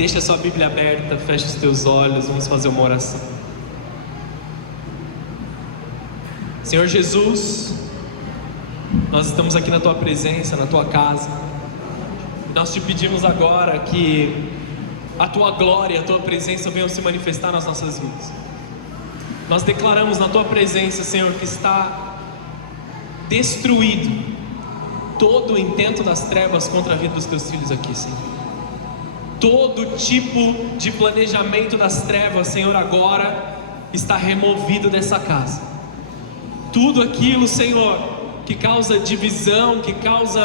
Deixa a sua Bíblia aberta, fecha os teus olhos, vamos fazer uma oração. Senhor Jesus, nós estamos aqui na Tua presença, na Tua casa. Nós te pedimos agora que a Tua glória, a Tua presença venham se manifestar nas nossas vidas. Nós declaramos na Tua presença, Senhor, que está destruído todo o intento das trevas contra a vida dos Teus filhos aqui, Senhor. Todo tipo de planejamento das trevas, Senhor, agora está removido dessa casa. Tudo aquilo, Senhor, que causa divisão, que causa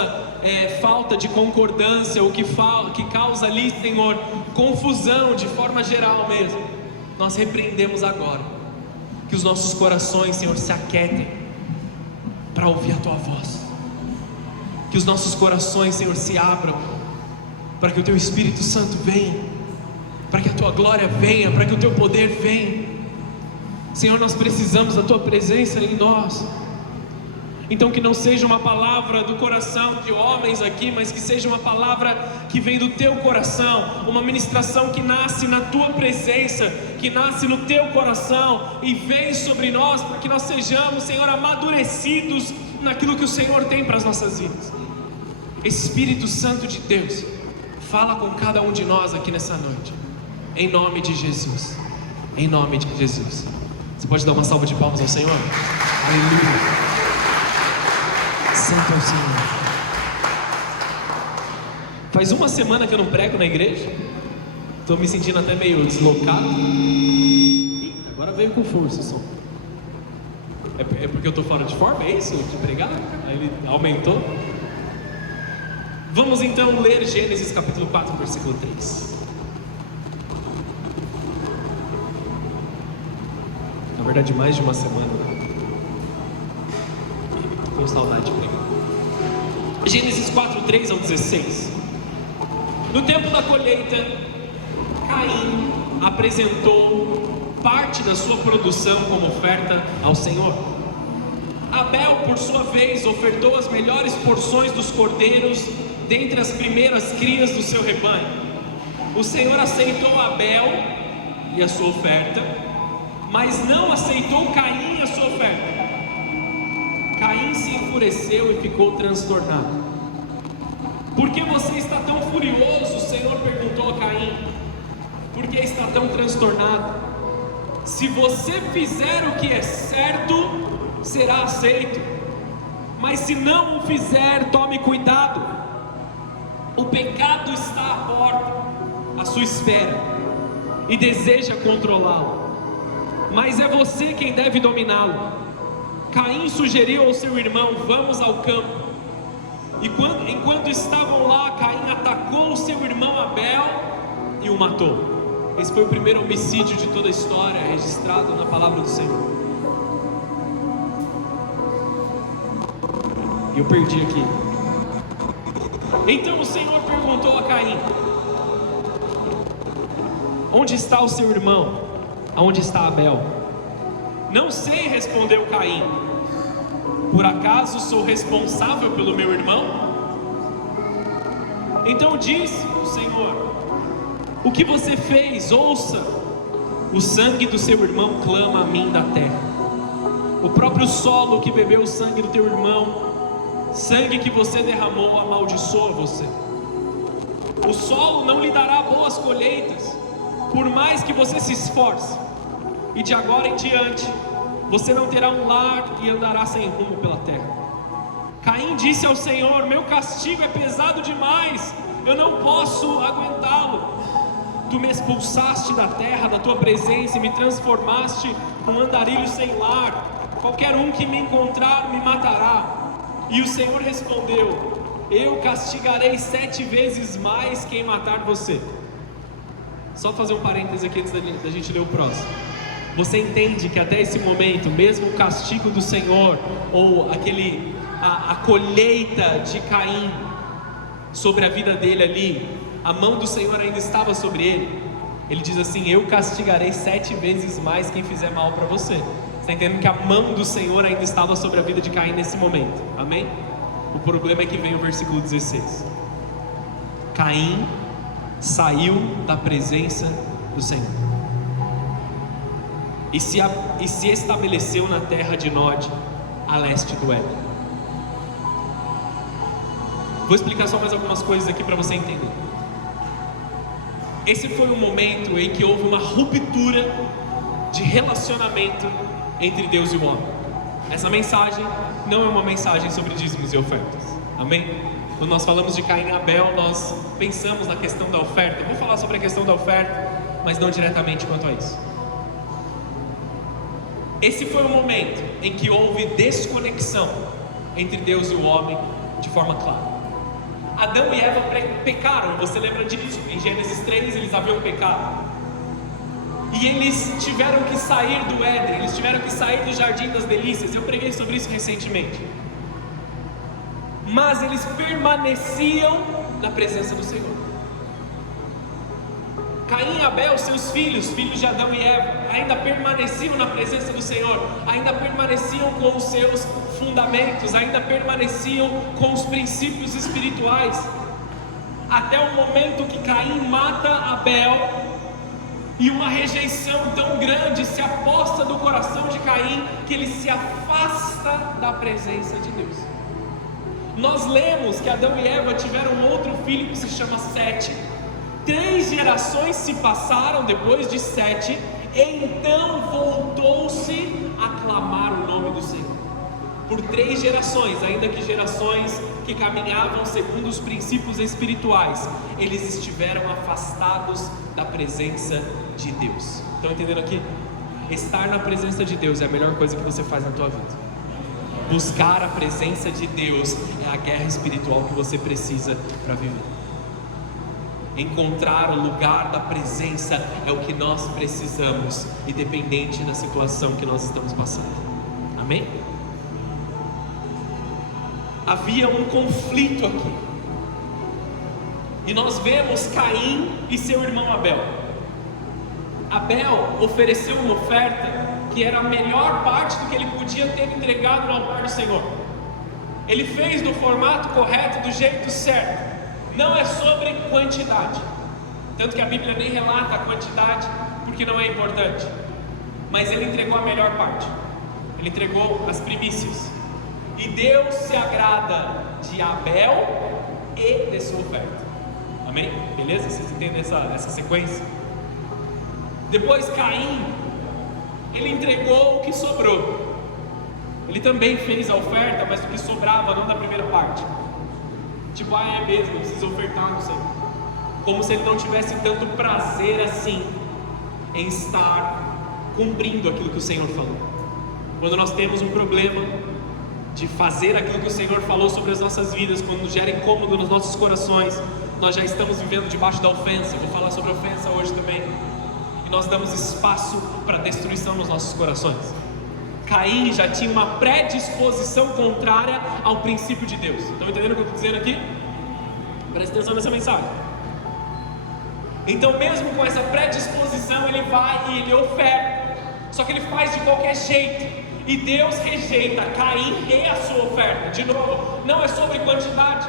falta de concordância, ou que causa ali, Senhor, confusão de forma geral mesmo, nós repreendemos agora. Que os nossos corações, Senhor, se aquietem para ouvir a Tua voz. Que os nossos corações, Senhor, se abram para que o Teu Espírito Santo venha, para que a Tua glória venha, para que o Teu poder venha. Senhor, nós precisamos da Tua presença em nós. Então que não seja uma palavra do coração de homens aqui, mas que seja uma palavra que vem do Teu coração, uma ministração que nasce na Tua presença, que nasce no Teu coração e vem sobre nós, para que nós sejamos, Senhor, amadurecidos naquilo que o Senhor tem para as nossas vidas. Espírito Santo de Deus, fala com cada um de nós aqui nessa noite, em nome de Jesus, em nome de Jesus. Você pode dar uma salva de palmas ao Senhor? Aleluia. Santo é o Senhor. Faz uma semana que eu não prego na igreja, estou me sentindo até meio deslocado. Agora veio com força o som. É porque eu estou fora de forma, é isso? De pregar? Ele aumentou. Vamos então ler Gênesis capítulo 4, versículo 3. Na verdade, mais de uma semana. Estou com saudade de pregar. Gênesis 4, 3 ao 16. No tempo da colheita, Caim apresentou parte da sua produção como oferta ao Senhor. Abel, por sua vez, ofertou as melhores porções dos cordeiros dentre as primeiras crias do seu rebanho. O Senhor aceitou Abel e a sua oferta, mas não aceitou Caim e a sua oferta. Caim se enfureceu e ficou transtornado. Por que você está tão furioso? O Senhor perguntou a Caim. Por que está tão transtornado? Se você fizer o que é certo, será aceito, mas se não o fizer, tome cuidado. O pecado está à porta, à sua espera, e deseja controlá-lo, mas é você quem deve dominá-lo. Caim sugeriu ao seu irmão: vamos ao campo. E enquanto estavam lá, Caim atacou o seu irmão Abel e o matou. Esse foi o primeiro homicídio de toda a história registrado na palavra do Senhor. E eu perdi aqui. Então o Senhor perguntou a Caim: onde está o seu irmão? Aonde está Abel? Não sei, respondeu Caim. Por acaso sou responsável pelo meu irmão? Então disse o Senhor: o que você fez? Ouça, o sangue do seu irmão clama a mim da terra. O próprio solo que bebeu o sangue do teu irmão, sangue que você derramou, amaldiçoa você. O solo não lhe dará boas colheitas, por mais que você se esforce. E de agora em diante, você não terá um lar e andará sem rumo pela terra. Caim disse ao Senhor: meu castigo é pesado demais, eu não posso aguentá-lo. Tu me expulsaste da terra, da tua presença, e me transformaste num andarilho sem lar. Qualquer um que me encontrar me matará. E o Senhor respondeu: eu castigarei 7 vezes mais quem matar você. Só fazer um parêntese aqui antes da gente ler o próximo. Você entende que até esse momento, mesmo o castigo do Senhor, ou a colheita de Caim sobre a vida dele ali, a mão do Senhor ainda estava sobre ele. Ele diz assim: eu castigarei 7 vezes mais quem fizer mal para você. Você está entendendo que a mão do Senhor ainda estava sobre a vida de Caim nesse momento? Amém? O problema é que vem o versículo 16. Caim saiu da presença do Senhor e se estabeleceu na terra de Nod, a leste do Éden. Vou explicar só mais algumas coisas aqui para você entender. Esse foi um momento em que houve uma ruptura de relacionamento entre Deus e o homem. Essa mensagem não é uma mensagem sobre dízimos e ofertas, amém? Quando nós falamos de Caim e Abel, nós pensamos na questão da oferta. Eu vou falar sobre a questão da oferta, mas não diretamente quanto a isso. Esse foi o momento em que houve desconexão entre Deus e o homem de forma clara. Adão e Eva pecaram, você lembra disso? Em Gênesis 3 eles haviam pecado. E eles tiveram que sair do Éden, eles tiveram que sair do Jardim das Delícias. Eu preguei sobre isso recentemente. Mas eles permaneciam na presença do Senhor. Caim e Abel, seus filhos de Adão e Eva, ainda permaneciam na presença do Senhor, ainda permaneciam com os seus fundamentos, ainda permaneciam com os princípios espirituais, até o momento que Caim mata Abel, e uma rejeição tão grande se aposta do coração de Caim, que ele se afasta da presença de Deus. Nós lemos que Adão e Eva tiveram outro filho que se chama Sete. 3 gerações se passaram depois de Sete, e então voltou-se a clamar o nome do Senhor. Por 3 gerações, ainda que gerações que caminhavam segundo os princípios espirituais, eles estiveram afastados da presença de Deus. Estão entendendo aqui? Estar na presença de Deus é a melhor coisa que você faz na tua vida. Buscar a presença de Deus é a guerra espiritual que você precisa para viver. Encontrar o lugar da presença é o que nós precisamos, independente da situação que nós estamos passando. Amém? Havia um conflito aqui, e nós vemos Caim e seu irmão Abel. Abel ofereceu uma oferta que era a melhor parte do que ele podia ter entregado no altar do Senhor. Ele fez do formato correto, do jeito certo. Não é sobre quantidade, tanto que a Bíblia nem relata a quantidade, porque não é importante. Mas ele entregou a melhor parte, ele entregou as primícias. E Deus se agrada de Abel e de sua oferta. Amém? Beleza? Vocês entendem essa sequência? Depois Caim, ele entregou o que sobrou. Ele também fez a oferta, mas o que sobrava, não da primeira parte. Tipo, é mesmo, precisa ofertar, não sei. Como se ele não tivesse tanto prazer assim em estar cumprindo aquilo que o Senhor falou. Quando nós temos um problema de fazer aquilo que o Senhor falou sobre as nossas vidas, quando gera incômodo nos nossos corações, nós já estamos vivendo debaixo da ofensa. Vou falar sobre ofensa hoje também. E nós damos espaço para destruição nos nossos corações. Caim já tinha uma predisposição contrária ao princípio de Deus. Estão entendendo o que eu estou dizendo aqui? Presta atenção nessa mensagem. Então, mesmo com essa predisposição, ele vai e ele oferta. Só que ele faz de qualquer jeito. E Deus rejeita Caim e a sua oferta. De novo, não é sobre quantidade.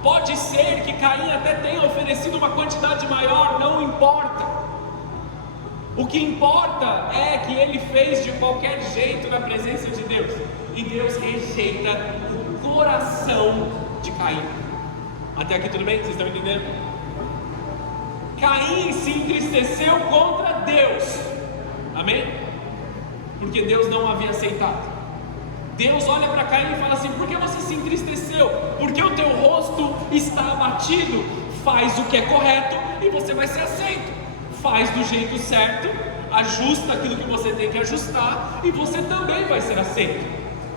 Pode ser que Caim até tenha oferecido uma quantidade maior, não importa. O que importa é que ele fez de qualquer jeito na presença de Deus. E Deus rejeita o coração de Caim. Até aqui tudo bem? Vocês estão entendendo? Caim se entristeceu contra Deus. Amém? Porque Deus não havia aceitado. Deus olha para Caim e fala assim: por que você se entristeceu? Porque o teu rosto está abatido. Faz o que é correto e você vai ser aceito. Faz do jeito certo, ajusta aquilo que você tem que ajustar e você também vai ser aceito.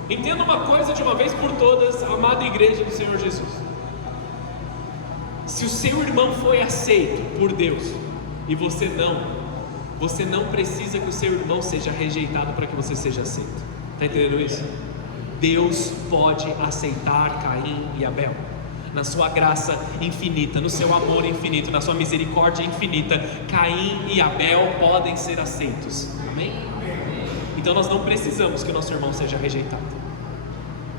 Entenda uma coisa de uma vez por todas, amada igreja do Senhor Jesus. Se o seu irmão foi aceito por Deus e você não precisa que o seu irmão seja rejeitado para que você seja aceito. Está entendendo isso? Deus pode aceitar Caim e Abel. Na sua graça infinita, no seu amor infinito, na sua misericórdia infinita, Caim e Abel podem ser aceitos. Amém? Então nós não precisamos que o nosso irmão seja rejeitado.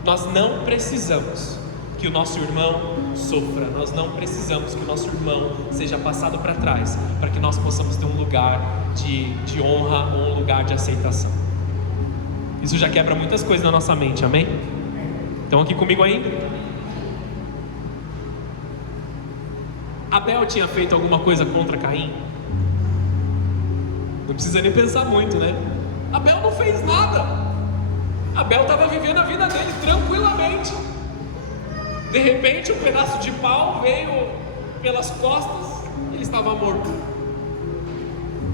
Nós não precisamos que o nosso irmão sofra. Nós não precisamos que o nosso irmão seja passado para trás, para que nós possamos ter um lugar de honra ou um lugar de aceitação. Isso já quebra muitas coisas na nossa mente, amém? Estão aqui comigo ainda? Abel tinha feito alguma coisa contra Caim? Não precisa nem pensar muito, né? Abel não fez nada. Abel estava vivendo a vida dele tranquilamente. De repente um pedaço de pau veio pelas costas e ele estava morto.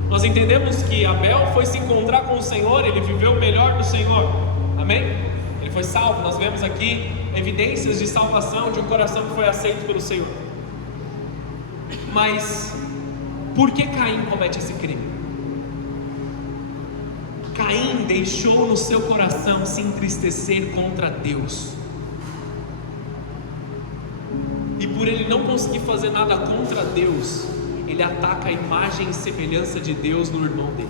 Nós entendemos que Abel foi se encontrar com o Senhor, ele viveu o melhor do Senhor, amém? Ele foi salvo. Nós vemos aqui evidências de salvação, de um coração que foi aceito pelo Senhor. Mas por que Caim comete esse crime? Caim deixou no seu coração se entristecer contra Deus. E por ele não conseguir fazer nada contra Deus, ele ataca a imagem e semelhança de Deus no irmão dele.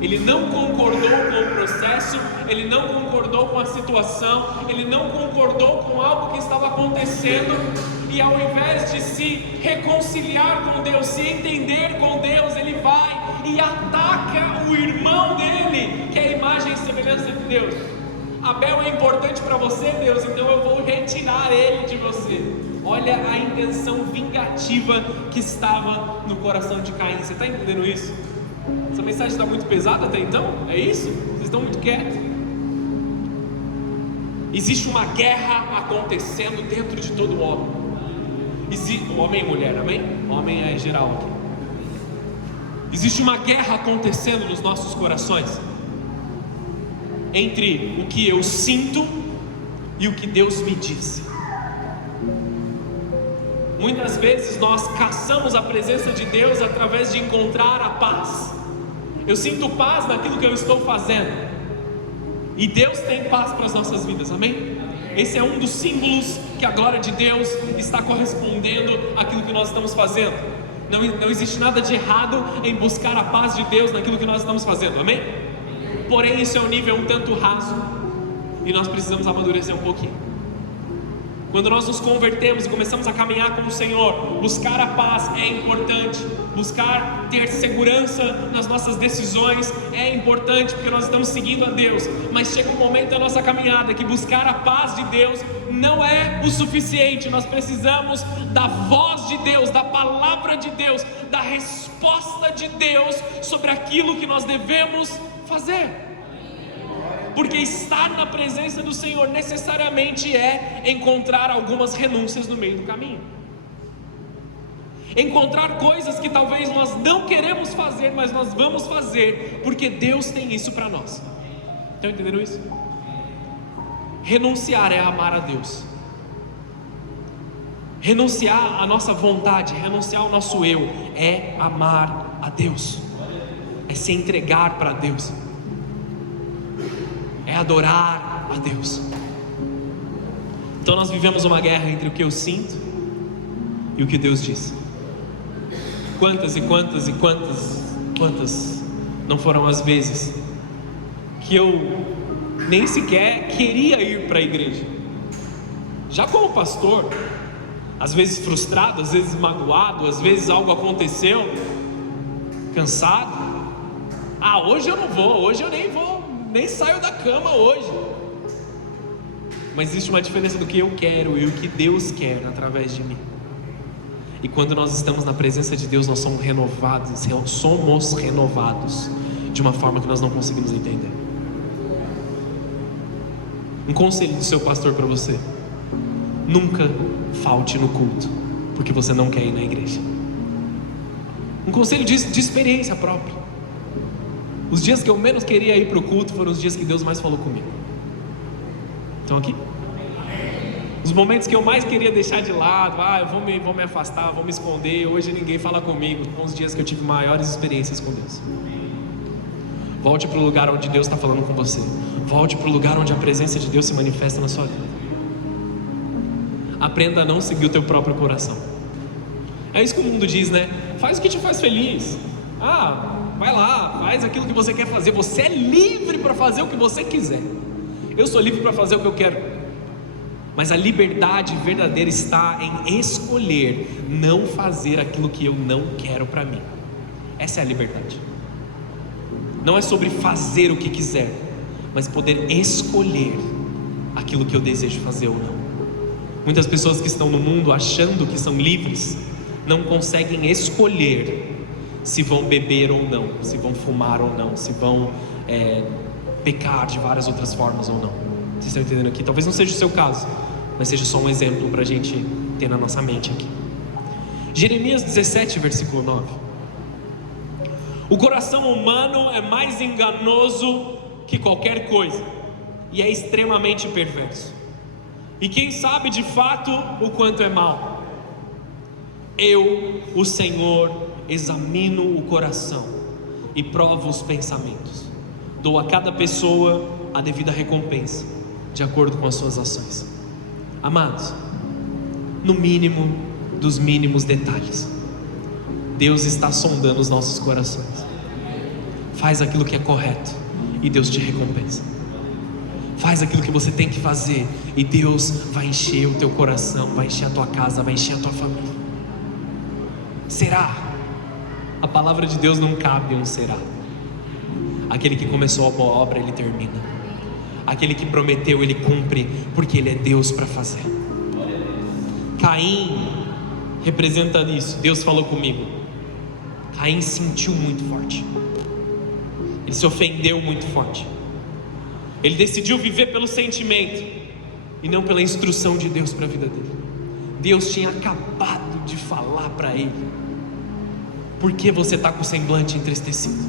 Ele não concordou com o processo, ele não concordou com a situação, ele não concordou com algo que estava acontecendo, e ao invés de se reconciliar com Deus, se entender com Deus, ele vai e ataca o irmão dele, que é a imagem e semelhança de Deus. Abel é importante para você, Deus, então eu vou retirar ele de você. Olha a intenção vingativa que estava no coração de Caim. Você está entendendo isso? Essa mensagem está muito pesada até então? É isso? Vocês estão muito quietos. Existe uma guerra acontecendo dentro de todo homem. Homem e mulher, amém? Homem é geral aqui. Existe uma guerra acontecendo nos nossos corações entre o que eu sinto e o que Deus me diz. Muitas vezes nós caçamos a presença de Deus através de encontrar a paz. Eu sinto paz naquilo que eu estou fazendo, e Deus tem paz para as nossas vidas, amém? Esse é um dos símbolos que a glória de Deus está correspondendo àquilo que nós estamos fazendo. Não existe nada de errado em buscar a paz de Deus naquilo que nós estamos fazendo, amém? Porém isso é um nível um tanto raso, e nós precisamos amadurecer um pouquinho. Quando nós nos convertemos e começamos a caminhar com o Senhor, buscar a paz é importante, buscar ter segurança nas nossas decisões é importante, porque nós estamos seguindo a Deus. Mas chega um momento da nossa caminhada que buscar a paz de Deus não é o suficiente. Nós precisamos da voz de Deus, da palavra de Deus, da resposta de Deus sobre aquilo que nós devemos fazer. Porque estar na presença do Senhor necessariamente é encontrar algumas renúncias no meio do caminho, encontrar coisas que talvez nós não queremos fazer, mas nós vamos fazer, porque Deus tem isso para nós. Estão entendendo isso? Renunciar é amar a Deus. Renunciar à nossa vontade, renunciar ao nosso eu, é amar a Deus, é se entregar para Deus, é adorar a Deus. Então nós vivemos uma guerra entre o que eu sinto e o que Deus diz. Quantas não foram as vezes que eu nem sequer queria ir para a igreja, já como pastor, às vezes frustrado, às vezes magoado, às vezes algo aconteceu, cansado. Hoje eu não vou, hoje eu nem vou, nem saio da cama hoje. Mas existe uma diferença do que eu quero e o que Deus quer através de mim. E quando nós estamos na presença de Deus, nós somos renovados de uma forma que nós não conseguimos entender. Um conselho do seu pastor para você: nunca falte no culto porque você não quer ir na igreja. Um conselho de experiência própria. Os dias que eu menos queria ir para o culto foram os dias que Deus mais falou comigo. Estão aqui? Os momentos que eu mais queria deixar de lado, eu vou me afastar, vou me esconder, hoje ninguém fala comigo, são os dias que eu tive maiores experiências com Deus. Volte para o lugar onde Deus está falando com você. Volte para o lugar onde a presença de Deus se manifesta na sua vida. Aprenda a não seguir o teu próprio coração. É isso que o mundo diz, né? Faz o que te faz feliz. Vai lá, faz aquilo que você quer fazer. Você é livre para fazer o que você quiser. Eu sou livre para fazer o que eu quero. Mas a liberdade verdadeira está em escolher não fazer aquilo que eu não quero para mim. Essa é a liberdade. Não é sobre fazer o que quiser, mas poder escolher aquilo que eu desejo fazer ou não. Muitas pessoas que estão no mundo achando que são livres, não conseguem escolher se vão beber ou não, se vão fumar ou não, se vão pecar de várias outras formas ou não. Vocês estão entendendo aqui? Talvez não seja o seu caso, mas seja só um exemplo para a gente ter na nossa mente aqui. Jeremias 17, versículo 9. O coração humano é mais enganoso que qualquer coisa e é extremamente perverso. E quem sabe de fato o quanto é mau? Eu, o Senhor, examino o coração e provo os pensamentos. Dou a cada pessoa a devida recompensa, de acordo com as suas ações. Amados, no mínimo dos mínimos detalhes, Deus está sondando os nossos corações. Faz aquilo que é correto e Deus te recompensa. Faz aquilo que você tem que fazer e Deus vai encher o teu coração, vai encher a tua casa, vai encher a tua família. Será? A palavra de Deus não cabe um será. Aquele que começou a boa obra, ele termina. Aquele que prometeu, ele cumpre, porque ele é Deus para fazer. Caim representa isso. Deus falou comigo. Caim sentiu muito forte. Ele se ofendeu muito forte. Ele decidiu viver pelo sentimento e não pela instrução de Deus para a vida dele. Deus tinha acabado de falar para ele: por que você está com o semblante entristecido?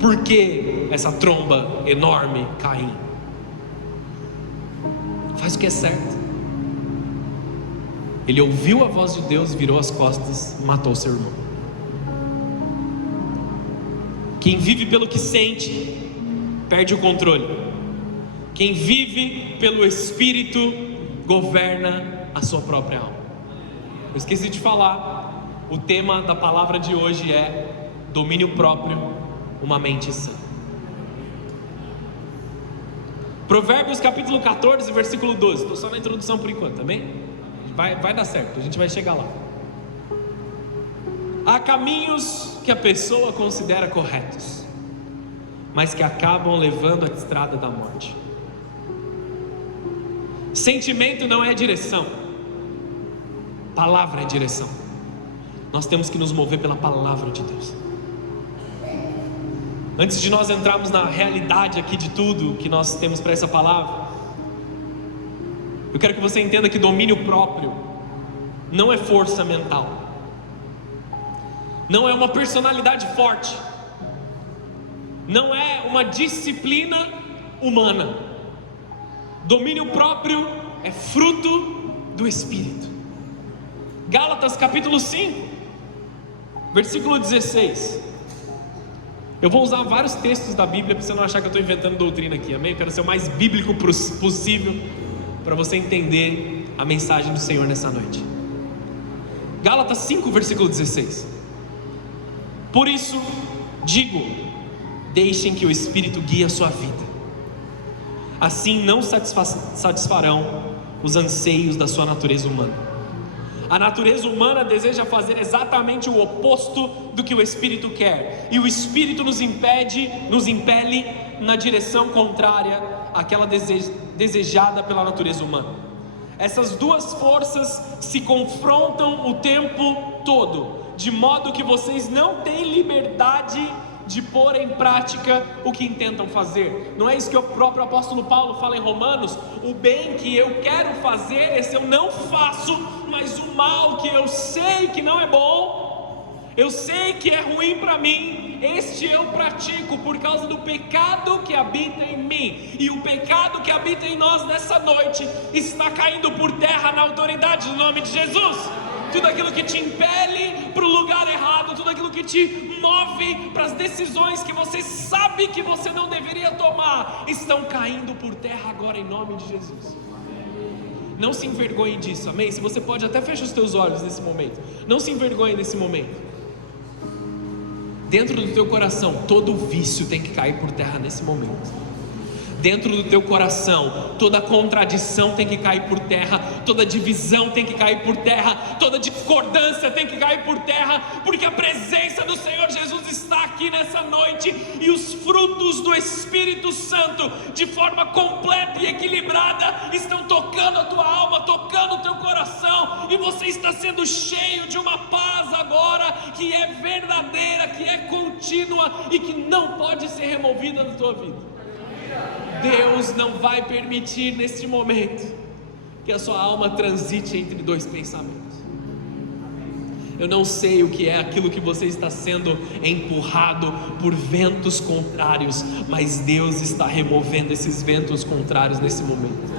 Por que essa tromba enorme, Caim? Faz o que é certo. Ele ouviu a voz de Deus, virou as costas, matou seu irmão. Quem vive pelo que sente, perde o controle. Quem vive pelo Espírito, governa a sua própria alma. Eu esqueci de falar, o tema da palavra de hoje é domínio próprio, uma mente sã. Provérbios capítulo 14, versículo 12. Estou só na introdução por enquanto, tá bem? Vai dar certo, a gente vai chegar lá. Há caminhos que a pessoa considera corretos, mas que acabam levando à estrada da morte. Sentimento não é direção, palavra é direção. Nós temos que nos mover pela palavra de Deus. Antes de nós entrarmos na realidade aqui de tudo que nós temos para essa palavra, eu quero que você entenda que domínio próprio não é força mental, não é uma personalidade forte, não é uma disciplina humana. Domínio próprio é fruto do Espírito. Gálatas capítulo 5, versículo 16. Eu vou usar vários textos da Bíblia para você não achar que eu estou inventando doutrina aqui, amém? Eu quero ser o mais bíblico possível para você entender a mensagem do Senhor nessa noite. Gálatas 5, versículo 16. Por isso digo, deixem que o Espírito guie a sua vida. Assim não satisfarão os anseios da sua natureza humana. A natureza humana deseja fazer exatamente o oposto do que o Espírito quer, e o Espírito nos impele na direção contrária àquela desejada pela natureza humana. Essas duas forças se confrontam o tempo todo, de modo que vocês não têm liberdade de pôr em prática o que intentam fazer. Não é isso que o próprio apóstolo Paulo fala em Romanos? O bem que eu quero fazer, esse eu não faço, mas o mal que eu sei que não é bom, eu sei que é ruim para mim, este eu pratico por causa do pecado que habita em mim. E o pecado que habita em nós nessa noite está caindo por terra na autoridade do nome de Jesus. Tudo aquilo que te impele para o lugar errado, tudo aquilo que te move para as decisões que você sabe que você não deveria tomar, estão caindo por terra agora em nome de Jesus. Não se envergonhe disso, amém? Se você pode, até fecha os teus olhos nesse momento. Não se envergonhe nesse momento. Dentro do teu coração, todo vício tem que cair por terra nesse momento. dentro do teu coração, toda contradição tem que cair por terra, toda divisão tem que cair por terra, toda discordância tem que cair por terra, porque a presença do Senhor Jesus está aqui nessa noite, e os frutos do Espírito Santo, de forma completa e equilibrada, estão tocando a tua alma, tocando o teu coração, e você está sendo cheio de uma paz agora, que é verdadeira, que é contínua, e que não pode ser removida da tua vida. Deus não vai permitir neste momento que a sua alma transite entre dois pensamentos. Eu não sei o que é aquilo que você está sendo empurrado por ventos contrários, mas Deus está removendo esses ventos contrários nesse momento.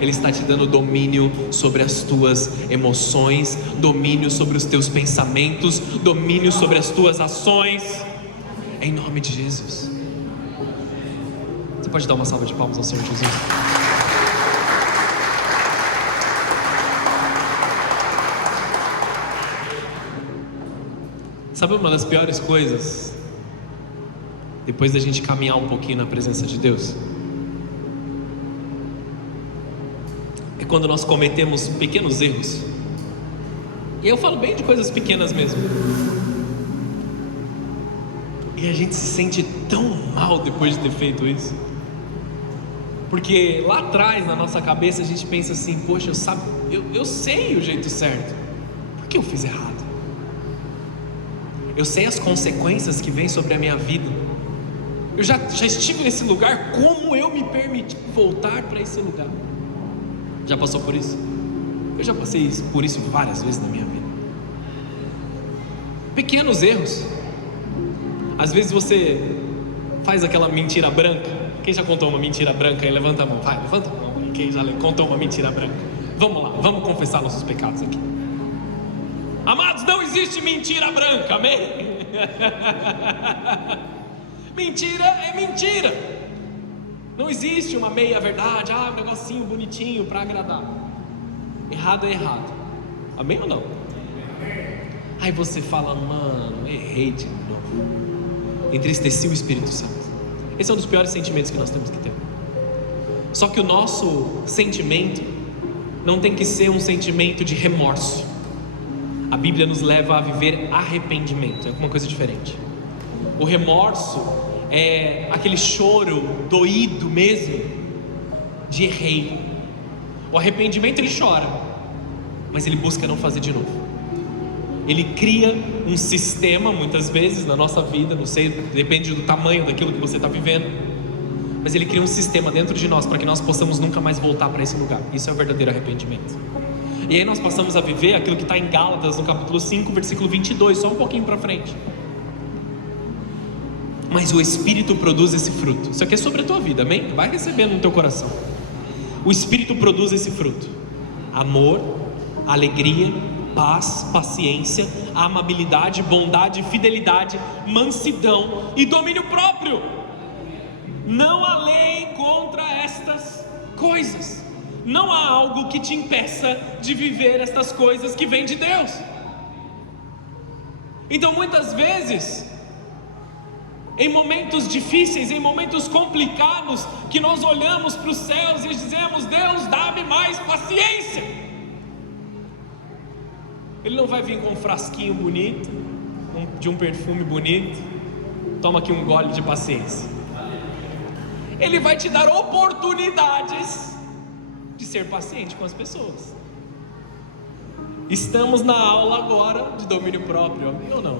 Ele está te dando domínio sobre as tuas emoções, domínio sobre os teus pensamentos, domínio sobre as tuas ações, em nome de Jesus. Você pode dar uma salva de palmas ao Senhor Jesus? Sabe uma das piores coisas, depois da gente caminhar um pouquinho na presença de Deus? É quando nós cometemos pequenos erros. E eu falo bem de coisas pequenas mesmo. E a gente se sente tão mal depois de ter feito isso. Porque lá atrás, na nossa cabeça, a gente pensa assim: poxa, eu sei o jeito certo, por que eu fiz errado? Eu sei as consequências que vêm sobre a minha vida. Eu já estive nesse lugar, como eu me permiti voltar para esse lugar? Já passou por isso? Eu já passei por isso várias vezes na minha vida. Pequenos erros. Às vezes você faz aquela mentira branca. Quem já contou uma mentira branca aí? Levanta a mão, vai, levanta a mão. Quem já contou uma mentira branca? Vamos lá, vamos confessar nossos pecados aqui. Amados, não existe mentira branca, amém? Mentira é mentira. Não existe uma meia verdade, um negocinho bonitinho para agradar. Errado é errado, amém ou não? Aí você fala: mano, errei de novo. Entristeci o Espírito Santo. Esse é um dos piores sentimentos que nós temos que ter. Só que o nosso sentimento não tem que ser um sentimento de remorso. A Bíblia nos leva a viver arrependimento, é uma coisa diferente. O remorso é aquele choro doído mesmo, de errei. O arrependimento, ele chora, mas ele busca não fazer de novo. Ele cria um sistema, muitas vezes na nossa vida, não sei, depende do tamanho daquilo que você está vivendo, mas ele cria um sistema dentro de nós para que nós possamos nunca mais voltar para esse lugar. Isso é o verdadeiro arrependimento. E aí nós passamos a viver aquilo que está em Gálatas, no capítulo 5, versículo 22, só um pouquinho para frente. Mas o Espírito produz esse fruto. Isso aqui é sobre a tua vida, amém? Vai recebendo no teu coração. O Espírito produz esse fruto: amor, alegria, paz, paciência, amabilidade, bondade, fidelidade, mansidão e domínio próprio. Não há lei contra estas coisas. Não há algo que te impeça de viver estas coisas que vêm de Deus. Então muitas vezes, em momentos difíceis, em momentos complicados, que nós olhamos para os céus e dizemos: Deus, dá-me mais paciência. Ele não vai vir com um frasquinho bonito, de um perfume bonito, toma aqui um gole de paciência. Ele vai te dar oportunidades de ser paciente com as pessoas. Estamos na aula agora de domínio próprio, amém ou não?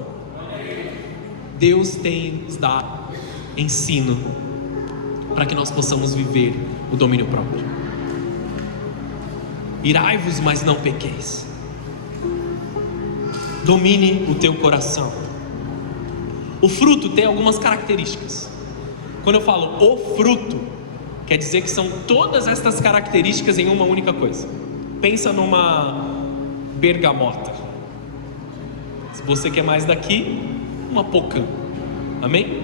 Deus tem nos dado ensino para que nós possamos viver o domínio próprio. Irai-vos, mas não pequeis. Domine o teu coração. O fruto tem algumas características. Quando eu falo o fruto, quer dizer que são todas estas características em uma única coisa. Pensa numa bergamota. Se você quer mais daqui, uma pocã, amém?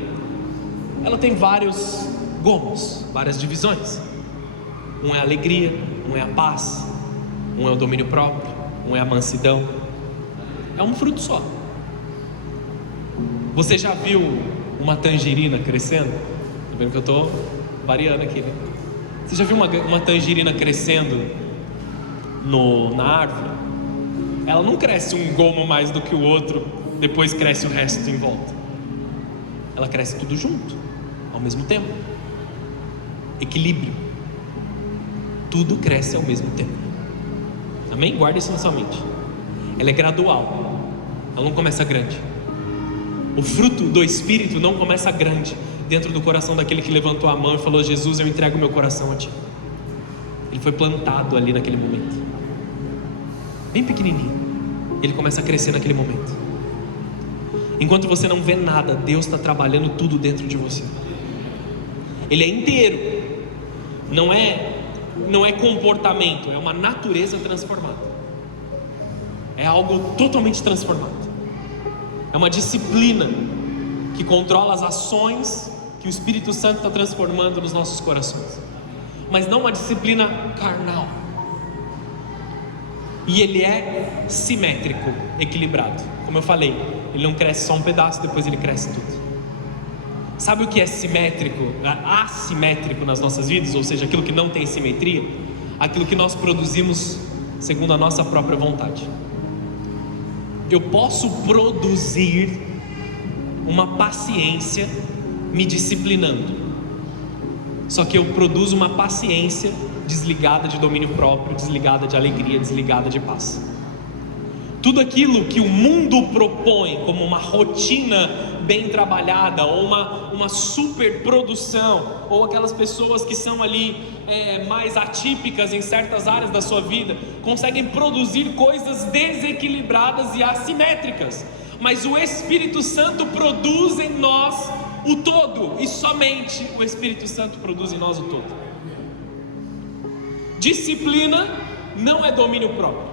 Ela tem vários gomos, várias divisões. Um é a alegria, um é a paz, um é o domínio próprio, um é a mansidão. É um fruto só. Você já viu uma tangerina crescendo? Tá vendo que eu estou variando aqui, né? Você já viu uma tangerina crescendo na árvore? Ela não cresce um gomo mais do que o outro, depois cresce o resto em volta. Ela cresce tudo junto, ao mesmo tempo. Equilíbrio. Tudo cresce ao mesmo tempo. Amém? Guarda isso na sua mente. Ela é gradual. Ela não começa grande. O fruto do Espírito não começa grande dentro do coração daquele que levantou a mão e falou: Jesus, eu entrego meu coração a Ti. Ele foi plantado ali naquele momento, bem pequenininho. Ele começa a crescer naquele momento. Enquanto você não vê nada, Deus está trabalhando tudo dentro de você. Ele é inteiro. Não é comportamento, é uma natureza transformada. É algo totalmente transformado. É uma disciplina que controla as ações que o Espírito Santo está transformando nos nossos corações. Mas não uma disciplina carnal. E ele é simétrico, equilibrado. Como eu falei, ele não cresce só um pedaço, depois ele cresce tudo. Sabe o que é simétrico, assimétrico nas nossas vidas? Ou seja, aquilo que não tem simetria? Aquilo que nós produzimos segundo a nossa própria vontade. Eu posso produzir uma paciência me disciplinando, só que eu produzo uma paciência desligada de domínio próprio, desligada de alegria, desligada de paz. Tudo aquilo que o mundo propõe como uma rotina bem trabalhada, ou uma super produção, ou aquelas pessoas que são ali mais atípicas em certas áreas da sua vida, conseguem produzir coisas desequilibradas e assimétricas. Mas o Espírito Santo produz em nós o todo, e somente o Espírito Santo produz em nós o todo. Disciplina não é domínio próprio,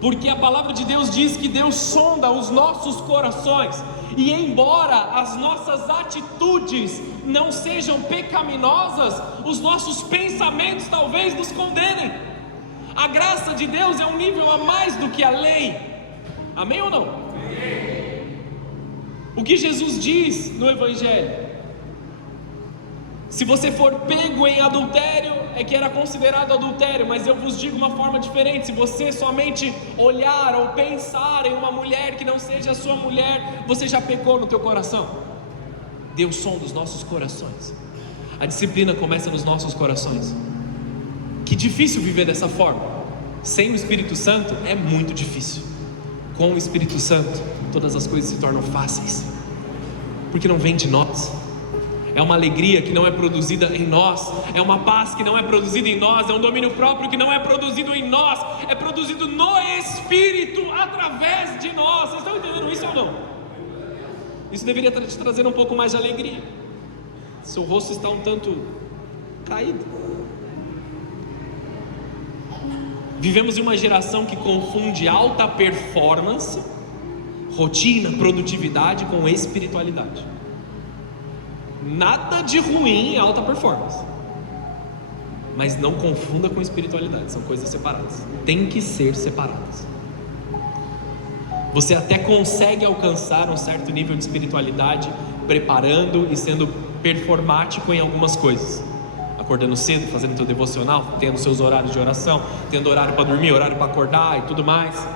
porque a palavra de Deus diz que Deus sonda os nossos corações, e embora as nossas atitudes não sejam pecaminosas, os nossos pensamentos talvez nos condenem. A graça de Deus é um nível a mais do que a lei. Amém ou não? Amém. O que Jesus diz no Evangelho: se você for pego em adultério, é que era considerado adultério, mas eu vos digo uma forma diferente: se você somente olhar ou pensar em uma mulher que não seja a sua mulher, você já pecou no teu coração. Deus sonda os nossos corações. A disciplina começa nos nossos corações. Que difícil viver dessa forma. Sem o Espírito Santo é muito difícil. Com o Espírito Santo, todas as coisas se tornam fáceis, porque não vem de nós. É uma alegria que não é produzida em nós, é uma paz que não é produzida em nós, é um domínio próprio que não é produzido em nós, é produzido no Espírito, através de nós. Vocês estão entendendo isso ou não? Isso deveria te trazer um pouco mais de alegria. Seu rosto está um tanto caído. Vivemos em uma geração que confunde alta performance, rotina, produtividade com espiritualidade. Nada de ruim em alta performance, mas não confunda com espiritualidade, são coisas separadas, tem que ser separadas. Você até consegue alcançar um certo nível de espiritualidade preparando e sendo performático em algumas coisas, acordando cedo, fazendo teu devocional, tendo seus horários de oração, tendo horário para dormir, horário para acordar e tudo mais.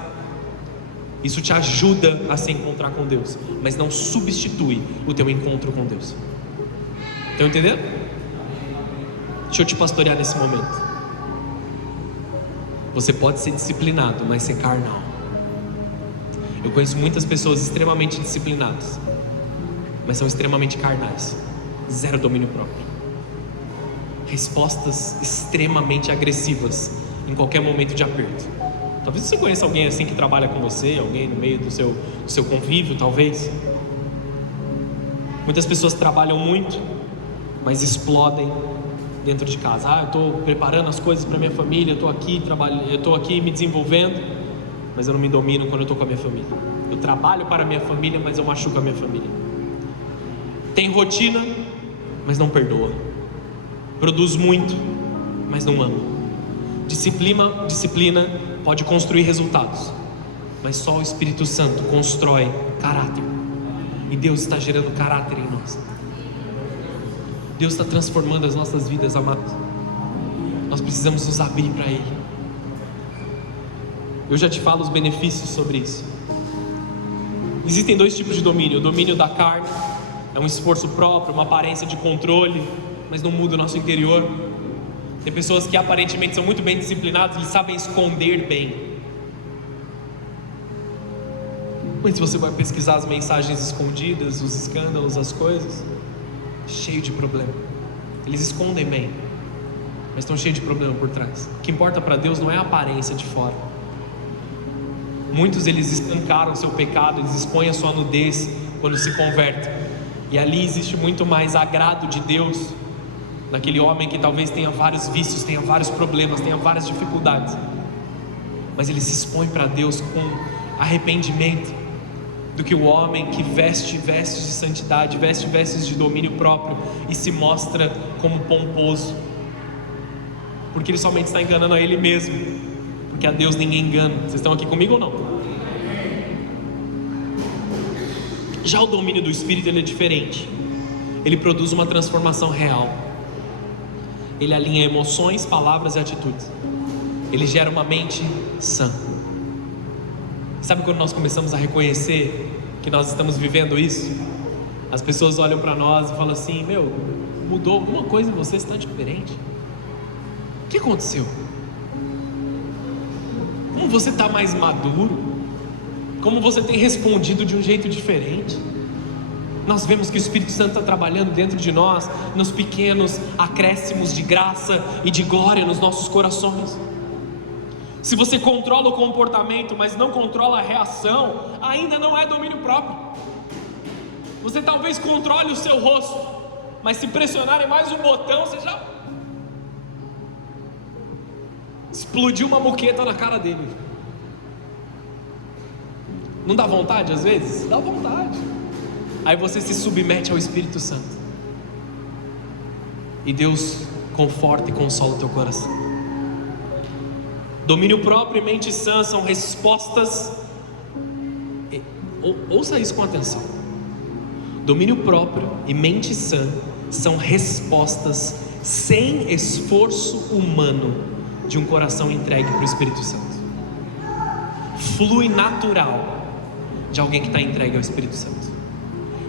Isso te ajuda a se encontrar com Deus, mas não substitui o teu encontro com Deus. Estão entendendo? Deixa eu te pastorear nesse momento. Você pode ser disciplinado, mas ser carnal. Eu conheço muitas pessoas extremamente disciplinadas, mas são extremamente carnais. Zero domínio próprio. Respostas extremamente agressivas em qualquer momento de aperto. Talvez você conheça alguém assim que trabalha com você, alguém no meio do seu convívio, talvez. Muitas pessoas trabalham muito, mas explodem dentro de casa. Eu estou preparando as coisas para minha família, eu estou aqui trabalhando, eu estou aqui me desenvolvendo, mas eu não me domino quando eu estou com a minha família. Eu trabalho para a minha família, mas eu machuco a minha família. Tem rotina, mas não perdoa. Produz muito, mas não ama. Disciplina pode construir resultados, mas só o Espírito Santo constrói caráter. E Deus está gerando caráter em nós. Deus está transformando as nossas vidas, amados. Nós precisamos nos abrir para Ele. Eu já te falo os benefícios sobre isso. Existem dois tipos de domínio: o domínio da carne, é um esforço próprio, uma aparência de controle, mas não muda o nosso interior. Tem pessoas que aparentemente são muito bem disciplinadas e sabem esconder bem. Mas se você vai pesquisar as mensagens escondidas, os escândalos, as coisas, cheio de problema. Eles escondem bem, mas estão cheios de problema por trás. O que importa para Deus não é a aparência de fora. Muitos eles estancaram seu pecado, eles expõem a sua nudez quando se convertem. E ali existe muito mais agrado de Deus naquele homem que talvez tenha vários vícios, tenha vários problemas, tenha várias dificuldades, mas ele se expõe para Deus com arrependimento, do que o homem que veste vestes de santidade, veste vestes de domínio próprio e se mostra como pomposo, porque ele somente está enganando a ele mesmo, porque a Deus ninguém engana. Vocês estão aqui comigo ou não? Já o domínio do Espírito, ele é diferente. Ele produz uma transformação real. Ele alinha emoções, palavras e atitudes. Ele gera uma mente sã. Sabe quando nós começamos a reconhecer que nós estamos vivendo isso? As pessoas olham para nós e falam assim: meu, mudou alguma coisa em você, está diferente. O que aconteceu? Como você está mais maduro? Como você tem respondido de um jeito diferente? Nós vemos que o Espírito Santo está trabalhando dentro de nós, nos pequenos acréscimos de graça e de glória nos nossos corações. Se você controla o comportamento, mas não controla a reação, ainda não é domínio próprio. Você talvez controle o seu rosto, mas se pressionarem mais um botão, você já explodiu uma moqueta na cara dele. Não dá vontade às vezes? Dá vontade. Aí você se submete ao Espírito Santo, e Deus conforta e consola o teu coração. Domínio próprio e mente sã são respostas. Ouça isso com atenção. Domínio próprio e mente sã são respostas sem esforço humano de um coração entregue para o Espírito Santo. Flui natural de alguém que está entregue ao Espírito Santo.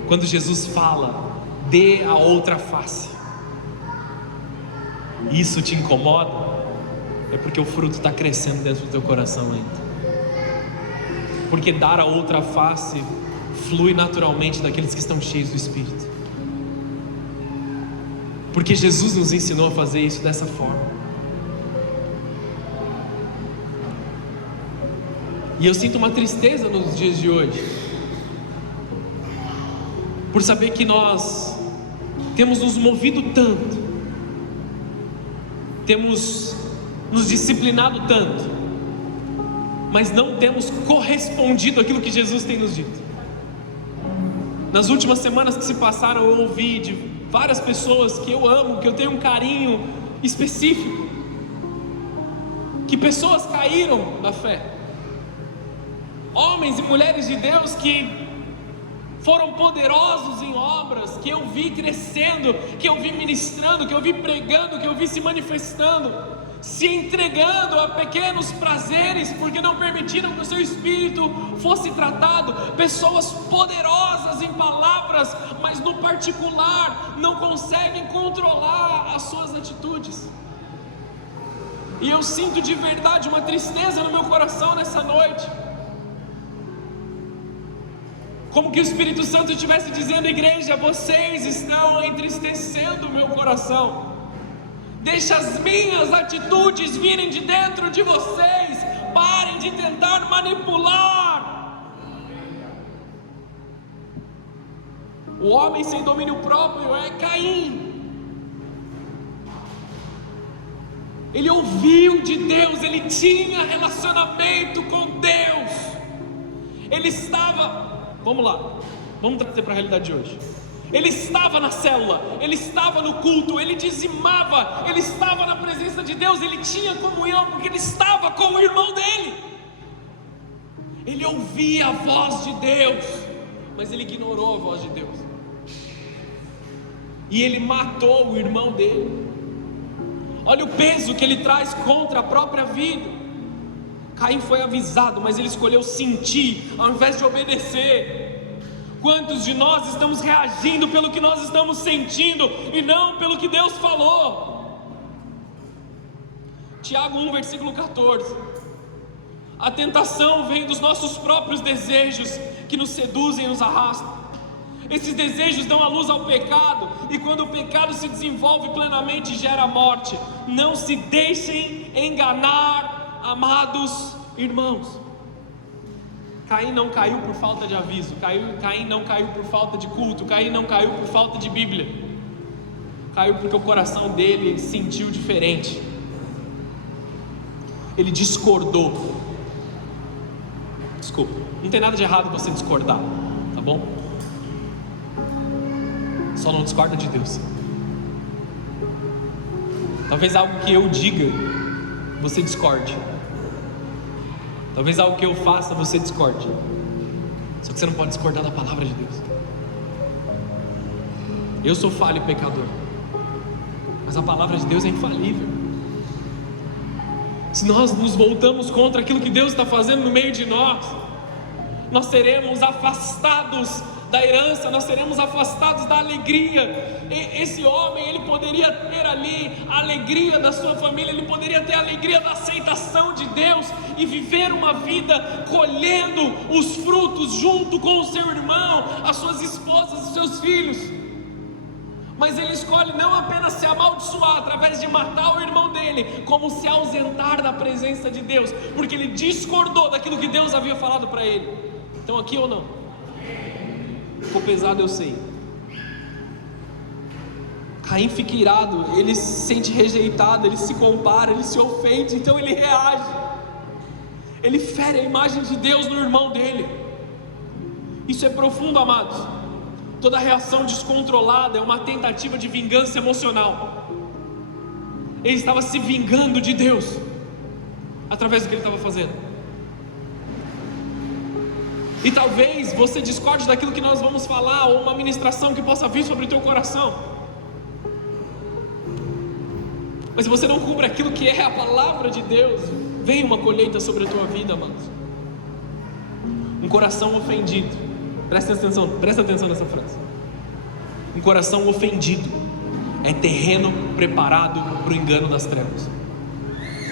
Quando Jesus fala, dê a outra face, isso te incomoda? É porque o fruto está crescendo dentro do teu coração ainda. Porque dar a outra face flui naturalmente daqueles que estão cheios do Espírito. Porque Jesus nos ensinou a fazer isso dessa forma. E eu sinto uma tristeza nos dias de hoje, por saber que nós temos nos movido tanto, temos nos disciplinado tanto, mas não temos correspondido àquilo que Jesus tem nos dito. Nas últimas semanas que se passaram, eu ouvi de várias pessoas que eu amo, que eu tenho um carinho específico, que pessoas caíram da fé, homens e mulheres de Deus que foram poderosos em obras, que eu vi crescendo, que eu vi ministrando, que eu vi pregando, que eu vi se manifestando, se entregando a pequenos prazeres, porque não permitiram que o seu espírito fosse tratado. Pessoas poderosas em palavras, mas no particular não conseguem controlar as suas atitudes. E eu sinto de verdade uma tristeza no meu coração nessa noite, como que o Espírito Santo estivesse dizendo: igreja, vocês estão entristecendo o meu coração. Deixa as minhas atitudes virem de dentro de vocês. Parem de tentar manipular. O homem sem domínio próprio é Caim. Ele ouviu de Deus, ele tinha relacionamento com Deus. Ele estava... Vamos lá, vamos trazer para a realidade de hoje. Ele estava na célula, ele estava no culto, ele dizimava, ele estava na presença de Deus, ele tinha comunhão, porque ele estava com o irmão dele. Ele ouvia a voz de Deus, mas ele ignorou a voz de Deus. e ele matou o irmão dele. Olha o peso que ele traz contra a própria vida. Caim foi avisado, mas ele escolheu sentir ao invés de obedecer. Quantos de nós estamos reagindo pelo que nós estamos sentindo e não pelo que Deus falou? Tiago 1, versículo 14. A tentação vem dos nossos próprios desejos que nos seduzem e nos arrastam. Esses desejos dão a luz ao pecado, e quando o pecado se desenvolve plenamente, gera a morte. Não se deixem enganar, amados irmãos. Caim não caiu por falta de aviso, Caim não caiu por falta de culto, Caim não caiu por falta de Bíblia. Caiu porque o coração dele sentiu diferente. Ele discordou. Desculpa, não tem nada de errado você discordar, tá bom? Só não discorda de Deus. Talvez algo que eu diga, você discorde. Talvez algo que eu faça, você discorde. Só que você não pode discordar da palavra de Deus. Eu sou falho e pecador, mas a palavra de Deus é infalível. Se nós nos voltamos contra aquilo que Deus está fazendo no meio de nós, nós seremos afastados da herança, nós seremos afastados da alegria. Esse homem, ele poderia ter ali a alegria da sua família, ele poderia ter a alegria da aceitação de Deus e viver uma vida colhendo os frutos junto com o seu irmão, as suas esposas, os seus filhos. Mas ele escolhe não apenas se amaldiçoar através de matar o irmão dele, como se ausentar da presença de Deus, porque ele discordou daquilo que Deus havia falado para ele. Então aqui ou não? Ficou pesado, eu sei. Caim fica irado, ele se sente rejeitado, ele se compara, ele se ofende, então ele reage. Ele fere a imagem de Deus no irmão dele. Isso é profundo, amados. Toda reação descontrolada é uma tentativa de vingança emocional. Ele estava se vingando de Deus através do que ele estava fazendo. E talvez você discorde daquilo que nós vamos falar, ou uma ministração que possa vir sobre o teu coração. Mas se você não cumpre aquilo que é a palavra de Deus, vem uma colheita sobre a tua vida, amados. Um coração ofendido. Presta atenção nessa frase. Um coração ofendido é terreno preparado para o engano das trevas.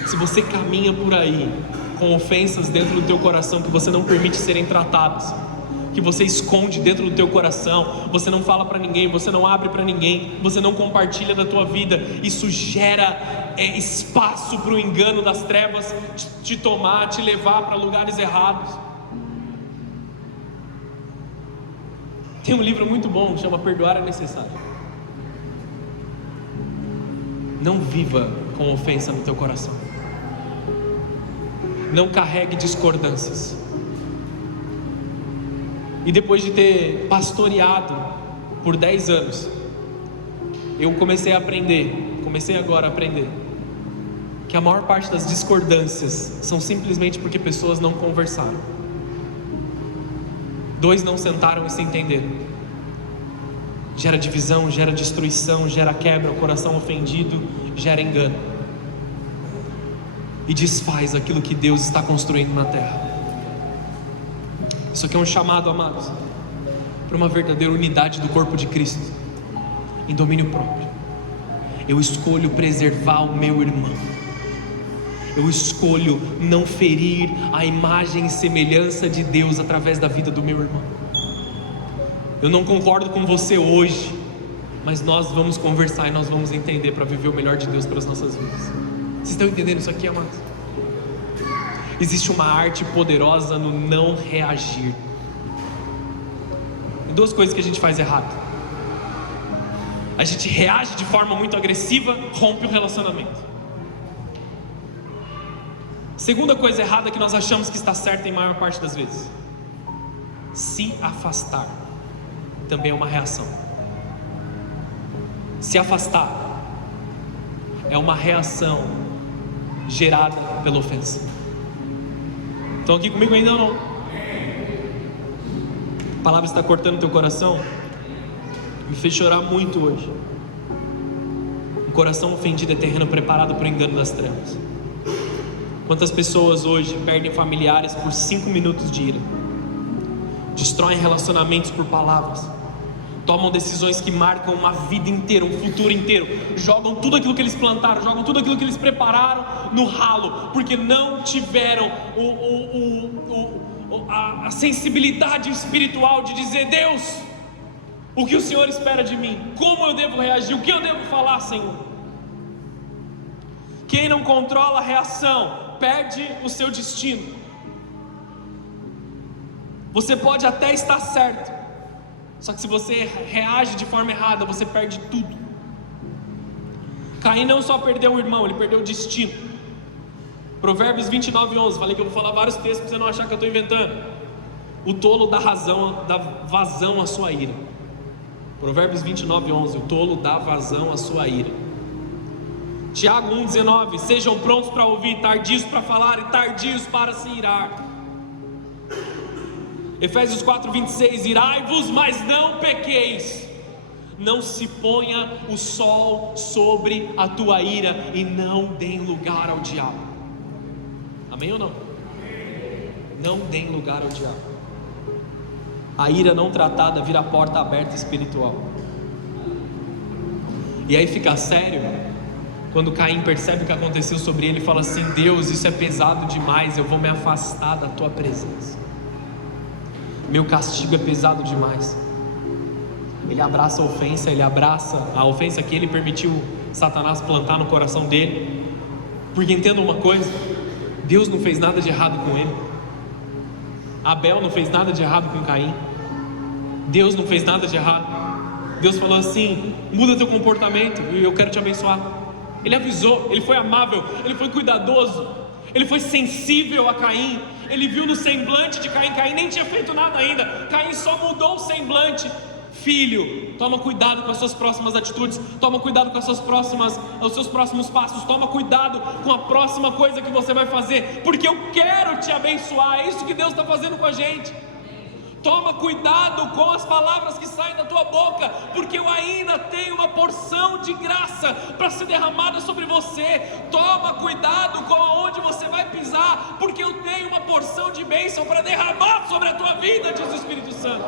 Se você caminha por aí com ofensas dentro do teu coração que você não permite serem tratadas, que você esconde dentro do teu coração, você não fala para ninguém, você não abre para ninguém, você não compartilha da tua vida, isso gera espaço para o engano das trevas te tomar, te levar para lugares errados. Tem um livro muito bom que chama Perdoar é Necessário. Não viva com ofensa no teu coração. Não carregue discordâncias. E depois de ter pastoreado por 10 anos, eu comecei agora a aprender, que a maior parte das discordâncias são simplesmente porque pessoas não conversaram. 2 não sentaram e se entenderam. Gera divisão, gera destruição, gera quebra, o coração ofendido, gera engano. E desfaz aquilo que Deus está construindo na terra. Isso aqui é um chamado, amados, para uma verdadeira unidade do corpo de Cristo, em domínio próprio. Eu escolho preservar o meu irmão. Eu escolho não ferir a imagem e semelhança de Deus através da vida do meu irmão. Eu não concordo com você hoje, mas nós vamos conversar e nós vamos entender para viver o melhor de Deus para as nossas vidas. Vocês estão entendendo isso aqui, amados? Existe uma arte poderosa no não reagir. Tem 2 coisas que a gente faz errado. A gente reage de forma muito agressiva, rompe o relacionamento. Segunda coisa errada que nós achamos que está certa em maior parte das vezes: se afastar também é uma reação. Se afastar é uma reação gerada pela ofensa. Estão aqui comigo ainda ou não? A palavra está cortando teu coração? Me fez chorar muito hoje. Um coração ofendido é terreno preparado para o engano das trevas. Quantas pessoas hoje perdem familiares por 5 minutos de ira, destroem relacionamentos por palavras, tomam decisões que marcam uma vida inteira, um futuro inteiro, jogam tudo aquilo que eles plantaram, jogam tudo aquilo que eles prepararam no ralo, porque não tiveram a sensibilidade espiritual de dizer: Deus, o que o Senhor espera de mim? Como eu devo reagir? O que eu devo falar, Senhor? Quem não controla a reação perde o seu destino. Você pode até estar certo, só que se você reage de forma errada, você perde tudo. Caim não só perdeu o irmão, ele perdeu o destino. Provérbios 29:11, falei que eu vou falar vários textos para você não achar que eu estou inventando. O tolo dá vazão à sua ira. Provérbios 29:11, o tolo dá vazão à sua ira. Tiago 1,19, sejam prontos para ouvir, tardios para falar e tardios para se irar. Efésios 4:26, irai-vos, mas não pequeis. Não se ponha o sol sobre a tua ira e não deem lugar ao diabo. Amém ou não? Não deem lugar ao diabo. A ira não tratada vira a porta aberta espiritual. E aí fica sério quando Caim percebe o que aconteceu sobre ele e fala assim: Deus, isso é pesado demais, eu vou me afastar da tua presença. Meu castigo é pesado demais. Ele abraça a ofensa, ele abraça a ofensa que ele permitiu Satanás plantar no coração dele. Porque entenda uma coisa, Deus não fez nada de errado com ele. Abel não fez nada de errado com Caim. Deus não fez nada de errado. Deus falou assim: muda teu comportamento e eu quero te abençoar. Ele avisou, ele foi amável, ele foi cuidadoso, ele foi sensível a Caim. Ele viu no semblante de Caim, Caim nem tinha feito nada ainda, Caim só mudou o semblante. Filho, toma cuidado com as suas próximas atitudes, toma cuidado com os seus próximos passos, toma cuidado com a próxima coisa que você vai fazer, porque eu quero te abençoar. É isso que Deus está fazendo com a gente. Toma cuidado com as palavras que saem da tua boca, porque eu ainda tenho uma porção de graça para ser derramada sobre você. Toma cuidado com aonde você vai pisar, porque eu tenho uma porção de bênção para derramar sobre a tua vida, diz o Espírito Santo.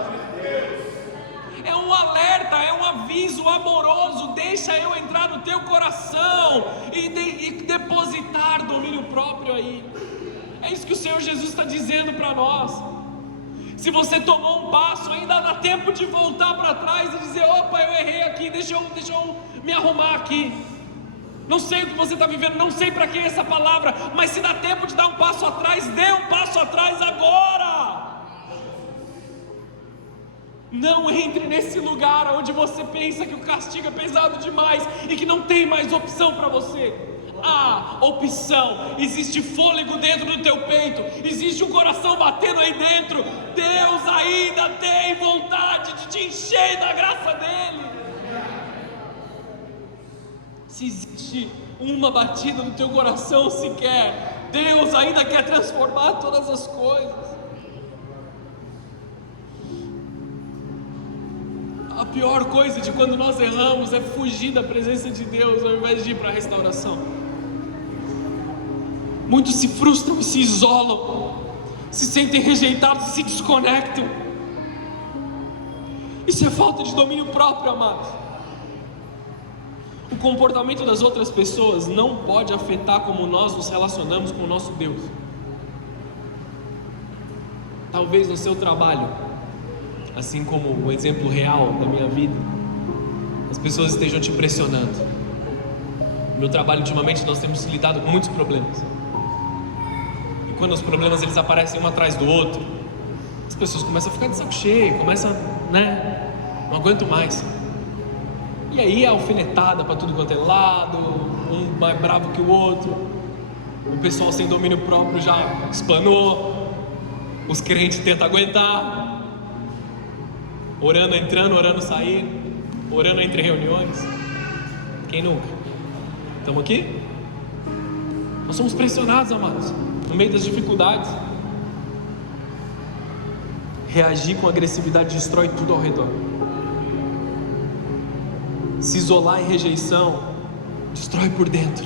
É um alerta, é um aviso amoroso. Deixa eu entrar no teu coração e depositar domínio próprio aí. É isso que o Senhor Jesus está dizendo para nós. Se você tomou um passo, ainda dá tempo de voltar para trás e dizer: opa, eu errei aqui, deixa eu me arrumar aqui. Não sei o que você está vivendo, não sei para que essa palavra, mas se dá tempo de dar um passo atrás, dê um passo atrás agora. Não entre nesse lugar onde você pensa que o castigo é pesado demais e que não tem mais opção para você. Há opção, existe fôlego dentro do teu peito, existe um coração batendo aí dentro. Deus ainda tem vontade de te encher da graça dele. Se existe uma batida no teu coração sequer, Deus ainda quer transformar todas as coisas. A pior coisa de quando nós erramos é fugir da presença de Deus ao invés de ir para a restauração. Muitos se frustram e se isolam, se sentem rejeitados, se desconectam. Isso é falta de domínio próprio, amados. O comportamento das outras pessoas não pode afetar como nós nos relacionamos com o nosso Deus. Talvez no seu trabalho, assim como o exemplo real da minha vida, as pessoas estejam te pressionando. No meu trabalho, ultimamente, nós temos lidado com muitos problemas. E quando os problemas eles aparecem um atrás do outro, as pessoas começam a ficar de saco cheio, começam, não aguento mais. E aí é alfinetada para tudo quanto é lado, um mais bravo que o outro, o pessoal sem domínio próprio já espanou, os crentes tentam aguentar, orando entrando, orando saindo, orando entre reuniões. Quem nunca? Estamos aqui? Nós somos pressionados, amados, no meio das dificuldades. Reagir com agressividade destrói tudo ao redor. se isolar em rejeição destrói por dentro.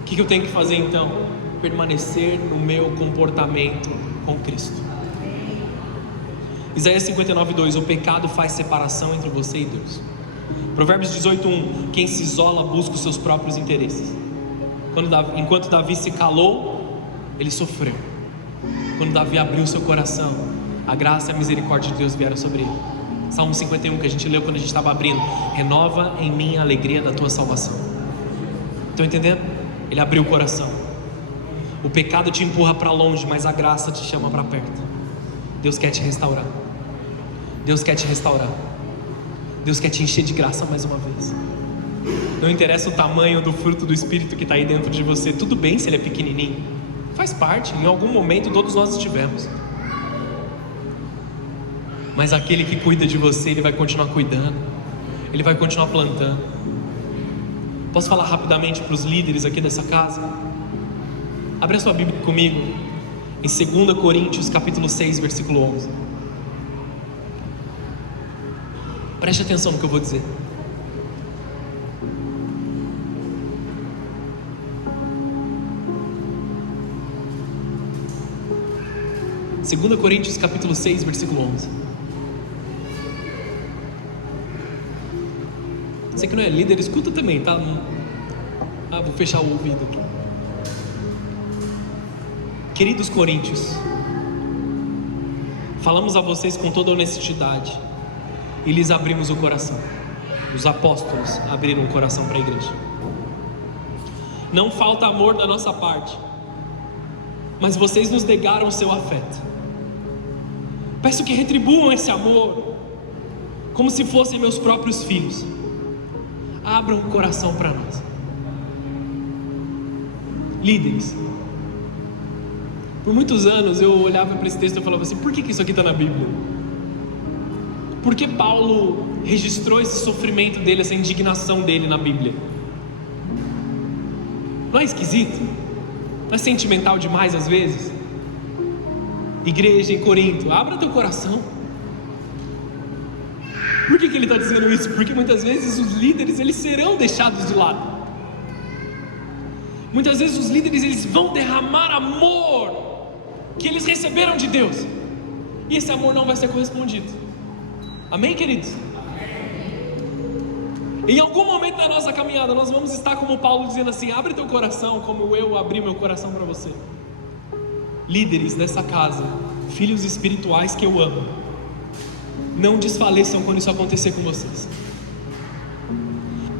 O que eu tenho que fazer então? Permanecer no meu comportamento com Cristo. Isaías 59:2, o pecado faz separação entre você e Deus. Provérbios 18:1, quem se isola busca os seus próprios interesses. Enquanto Davi se calou, ele sofreu. Quando Davi abriu seu coração, a graça e a misericórdia de Deus vieram sobre ele. Salmo 51, que a gente leu quando a gente estava abrindo: renova em mim a alegria da tua salvação. Estão entendendo? Ele abriu o coração. O pecado te empurra para longe, mas a graça te chama para perto. Deus quer te restaurar. Deus quer te restaurar. Deus quer te encher de graça mais uma vez. Não interessa o tamanho do fruto do Espírito que está aí dentro de você. Tudo bem se ele é pequenininho, faz parte, em algum momento todos nós estivemos. Mas aquele que cuida de você, ele vai continuar cuidando, ele vai continuar plantando. Posso falar rapidamente para os líderes aqui dessa casa? Abre a sua Bíblia comigo em 2 Coríntios capítulo 6, versículo 11. Preste atenção no que eu vou dizer. Segunda Coríntios capítulo 6, versículo 11. Você que não é líder, escuta também, tá? Vou fechar o ouvido aqui. Queridos coríntios, falamos a vocês com toda honestidade e lhes abrimos o coração. Os apóstolos abriram o coração para a igreja. Não falta amor da nossa parte, mas vocês nos negaram o seu afeto. Peço que retribuam esse amor como se fossem meus próprios filhos. Abram o coração para nós. Líderes, por muitos anos eu olhava para esse texto e falava assim: por que isso aqui está na Bíblia? Por que Paulo registrou esse sofrimento dele, essa indignação dele na Bíblia? Não é esquisito? Não é sentimental demais às vezes? Igreja em Corinto, abra teu coração. Por que ele está dizendo isso? Porque muitas vezes os líderes, eles serão deixados de lado. Muitas vezes os líderes, eles vão derramar amor que eles receberam de Deus, e esse amor não vai ser correspondido. Amém, queridos? Em algum momento da nossa caminhada nós vamos estar como Paulo dizendo assim: abre teu coração como eu abri meu coração para você. Líderes dessa casa, filhos espirituais que eu amo, não desfaleçam quando isso acontecer com vocês.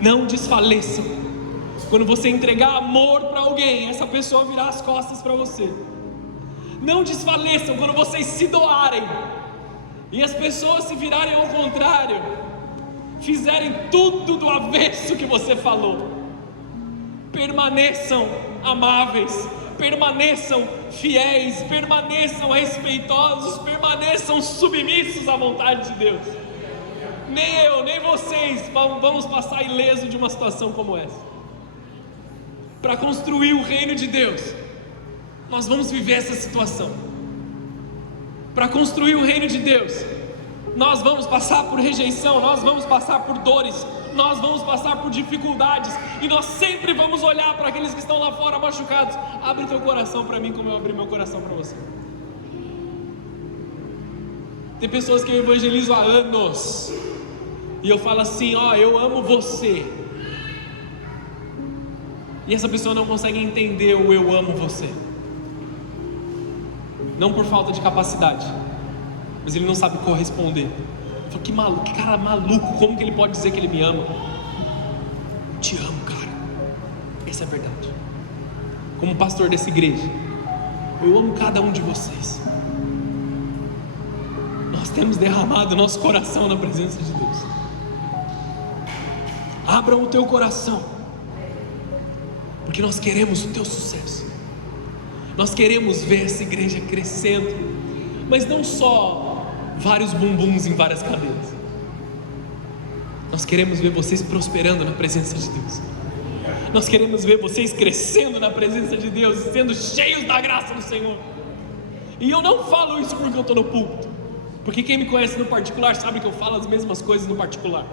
Não desfaleçam quando você entregar amor para alguém, essa pessoa virar as costas para você. Não desfaleçam quando vocês se doarem e as pessoas se virarem ao contrário, fizerem tudo do avesso que você falou. Permaneçam amáveis, permaneçam fiéis, permaneçam respeitosos, permaneçam submissos à vontade de Deus. Nem eu, nem vocês vamos passar ileso de uma situação como essa. Para construir o reino de Deus, nós vamos viver essa situação. Para construir o reino de Deus, nós vamos passar por rejeição, nós vamos passar por dores, nós vamos passar por dificuldades, e nós sempre vamos olhar para aqueles que estão lá fora machucados. Abre teu coração para mim como eu abri meu coração para você. Tem pessoas que eu evangelizo há anos e eu falo assim: ó, eu amo você, e essa pessoa não consegue entender o eu amo você. Não por falta de capacidade, mas ele não sabe corresponder. Eu falo: que maluco, que cara maluco, como que ele pode dizer que ele me ama? Eu te amo, cara. Essa é a verdade. Como pastor dessa igreja, eu amo cada um de vocês. Nós temos derramado nosso coração na presença de Deus. Abra o teu coração, porque nós queremos o teu sucesso. Nós queremos ver essa igreja crescendo, mas não só vários bumbuns em várias cadeiras. Nós queremos ver vocês prosperando na presença de Deus. Nós queremos ver vocês crescendo na presença de Deus, sendo cheios da graça do Senhor. E eu não falo isso porque eu estou no púlpito, porque quem me conhece no particular sabe que eu falo as mesmas coisas no particular.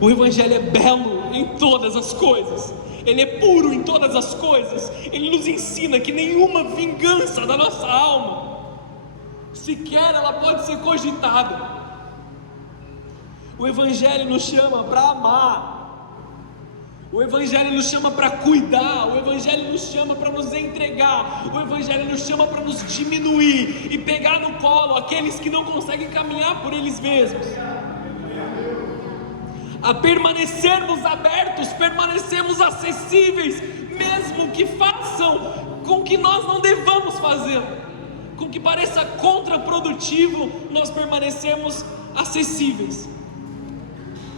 O Evangelho é belo em todas as coisas, ele é puro em todas as coisas. Ele nos ensina que nenhuma vingança da nossa alma, sequer ela pode ser cogitada. O Evangelho nos chama para amar, o Evangelho nos chama para cuidar, o Evangelho nos chama para nos entregar, o Evangelho nos chama para nos diminuir e pegar no colo aqueles que não conseguem caminhar por eles mesmos, a permanecermos abertos, permanecermos acessíveis, mesmo que façam com que nós não devamos fazer, com que pareça contraprodutivo, nós permanecemos acessíveis.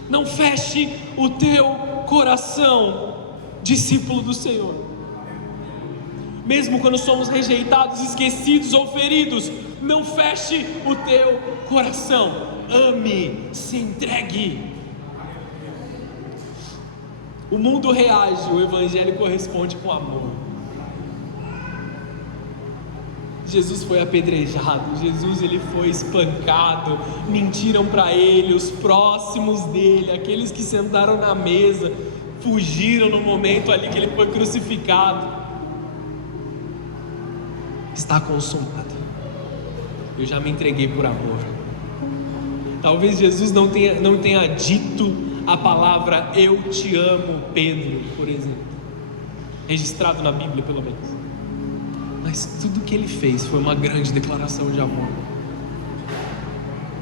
Não feche o teu coração, discípulo do Senhor. Mesmo quando somos rejeitados, esquecidos ou feridos, não feche o teu coração. Ame, se entregue. O mundo reage, o Evangelho corresponde com amor. Jesus foi apedrejado, Jesus ele foi espancado, mentiram para ele, os próximos dele, aqueles que sentaram na mesa, fugiram no momento ali que ele foi crucificado. Está consumado, eu já me entreguei por amor. Talvez Jesus não tenha dito a palavra eu te amo, Pedro, por exemplo, registrado na Bíblia pelo menos, mas tudo que ele fez foi uma grande declaração de amor.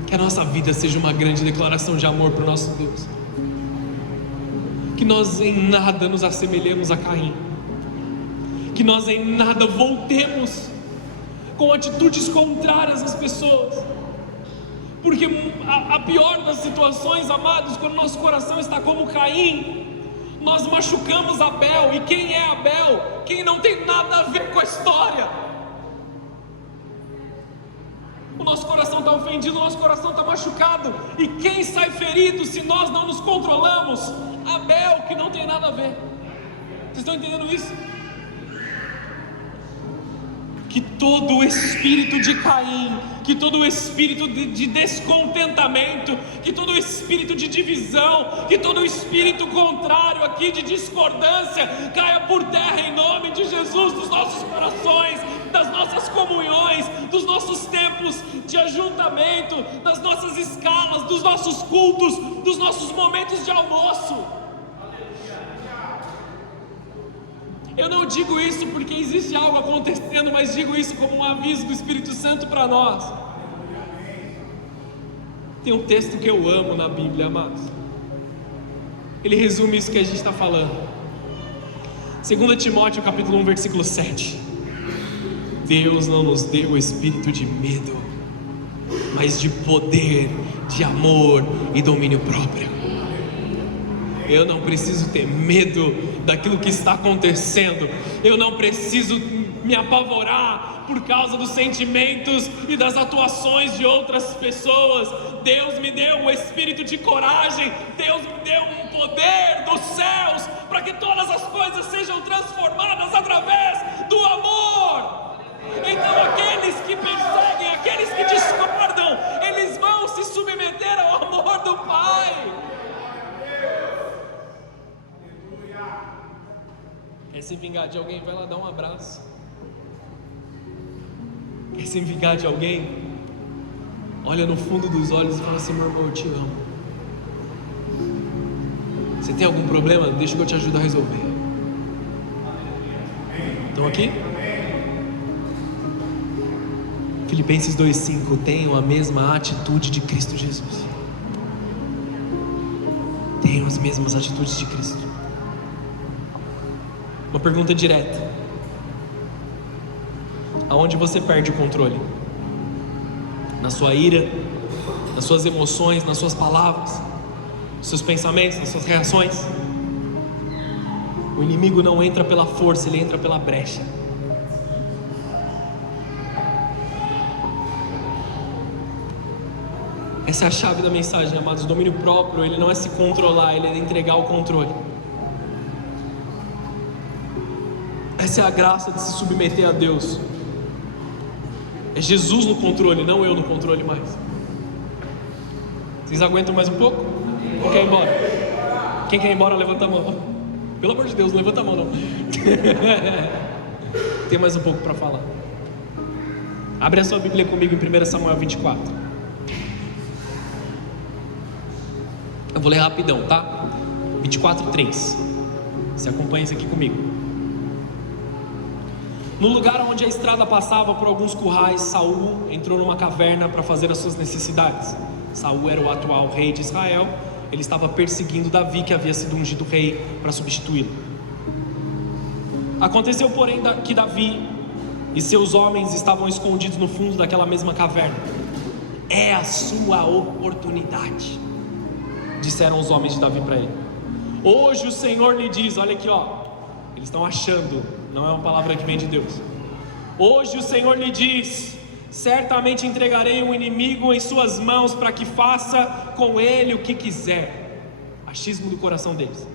Que a nossa vida seja uma grande declaração de amor para o nosso Deus, que nós em nada nos assemelhemos a Caim, que nós em nada voltemos com atitudes contrárias às pessoas, porque a pior das situações, amados, quando nosso coração está como Caim, nós machucamos Abel. E quem é Abel? Quem não tem nada a ver com a história. O nosso coração está ofendido, o nosso coração está machucado, e quem sai ferido se nós não nos controlamos? Abel, que não tem nada a ver. Vocês estão entendendo isso? Que todo o espírito de Caim, que todo o espírito de descontentamento, que todo o espírito de divisão, que todo o espírito contrário aqui de discordância caia por terra em nome de Jesus, dos nossos corações, das nossas comunhões, dos nossos templos de ajuntamento, das nossas escalas, dos nossos cultos, dos nossos momentos de almoço. Eu não digo isso porque existe algo acontecendo, mas digo isso como um aviso do Espírito Santo para nós. Tem um texto que eu amo na Bíblia, amados. Ele resume isso que a gente está falando. 2 Timóteo capítulo 1, versículo 7. Deus não nos deu o espírito de medo, mas de poder, de amor e domínio próprio. Eu não preciso ter medo daquilo que está acontecendo, eu não preciso me apavorar por causa dos sentimentos e das atuações de outras pessoas. Deus me deu um espírito de coragem, Deus me deu um poder dos céus, para que todas as coisas sejam transformadas através do amor. Então aqueles que perseguem, aqueles que discordam, eles vão se submeter ao amor do Pai. Quer se vingar de alguém? Vai lá dar um abraço. Quer se vingar de alguém? Olha no fundo dos olhos e fala assim: meu irmão, eu te amo. Você tem algum problema? Deixa que eu te ajudo a resolver. Estão aqui? Filipenses 2,5: tenham a mesma atitude de Cristo Jesus. Tenham as mesmas atitudes de Cristo. Uma pergunta direta: aonde você perde o controle? Na sua ira, nas suas emoções, nas suas palavras, nos seus pensamentos, nas suas reações? O inimigo não entra pela força, ele entra pela brecha. Essa é a chave da mensagem, amados. O domínio próprio, ele não é se controlar, ele é entregar o controle. Essa é a graça de se submeter a Deus. É Jesus no controle, não eu no controle mais. Vocês aguentam mais um pouco? Ou quer ir embora? Quem quer ir embora, levanta a mão. Pelo amor de Deus, levanta a mão não. Tem mais um pouco para falar. Abre a sua Bíblia comigo em 1 Samuel 24. Eu vou ler rapidão, tá? 24:3. Você acompanha isso aqui comigo. No lugar onde a estrada passava por alguns currais, Saul entrou numa caverna para fazer as suas necessidades. Saul era o atual rei de Israel. Ele estava perseguindo Davi, que havia sido ungido rei, para substituí-lo. Aconteceu, porém, que Davi e seus homens estavam escondidos no fundo daquela mesma caverna. É a sua oportunidade, disseram os homens de Davi para ele. Hoje o Senhor lhe diz, olha aqui ó, eles estão achando, não é uma palavra que vem de Deus. Hoje o Senhor lhe diz: certamente entregarei um inimigo em suas mãos para que faça com ele o que quiser. Achismo do coração deles.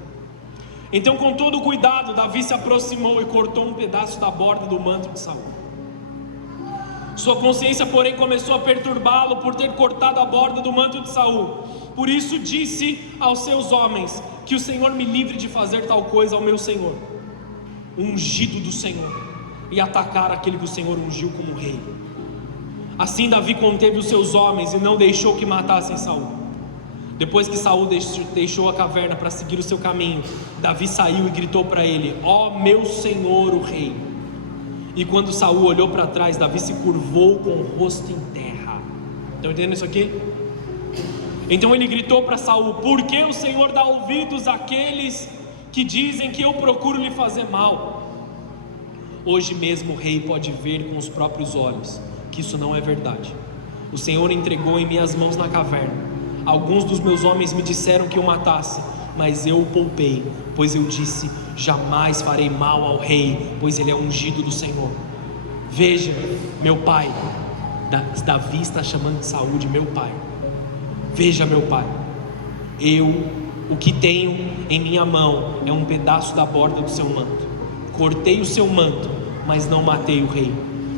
Então, com todo cuidado, Davi se aproximou e cortou um pedaço da borda do manto de Saul. Sua consciência, porém, começou a perturbá-lo por ter cortado a borda do manto de Saul. Por isso disse aos seus homens: que o Senhor me livre de fazer tal coisa ao meu Senhor, ungido do Senhor, e atacar aquele que o Senhor ungiu como rei. Assim Davi conteve os seus homens e não deixou que matassem Saul. Depois que Saul deixou a caverna para seguir o seu caminho, Davi saiu e gritou para ele: ó meu senhor o rei. E quando Saul olhou para trás, Davi se curvou com o rosto em terra. Estão entendendo isso aqui? Então ele gritou para Saul: por que o Senhor dá ouvidos àqueles que dizem que eu procuro lhe fazer mal? Hoje mesmo o rei pode ver com os próprios olhos que isso não é verdade. O Senhor entregou em minhas mãos na caverna. Alguns dos meus homens me disseram que eu matasse, mas eu o poupei, pois eu disse: jamais farei mal ao rei, pois ele é ungido do Senhor. Veja, meu pai, Davi está chamando de Saul de meu pai. Veja, meu pai, o que tenho em minha mão é um pedaço da borda do seu manto. Cortei o seu manto, mas não matei o rei.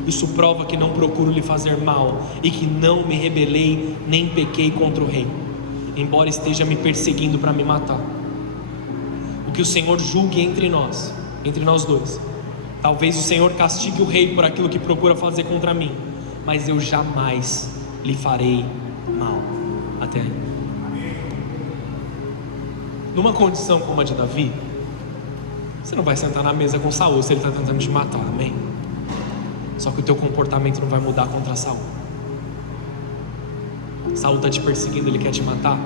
Isso prova que não procuro lhe fazer mal e que não me rebelei nem pequei contra o rei, embora esteja me perseguindo para me matar. O que o Senhor julgue entre nós dois. Talvez o Senhor castigue o rei por aquilo que procura fazer contra mim, mas eu jamais lhe farei mal. Até aí. Numa condição como a de Davi, você não vai sentar na mesa com Saul se ele está tentando te matar, amém? Só que o teu comportamento não vai mudar contra Saul. Saul está te perseguindo, ele quer te matar.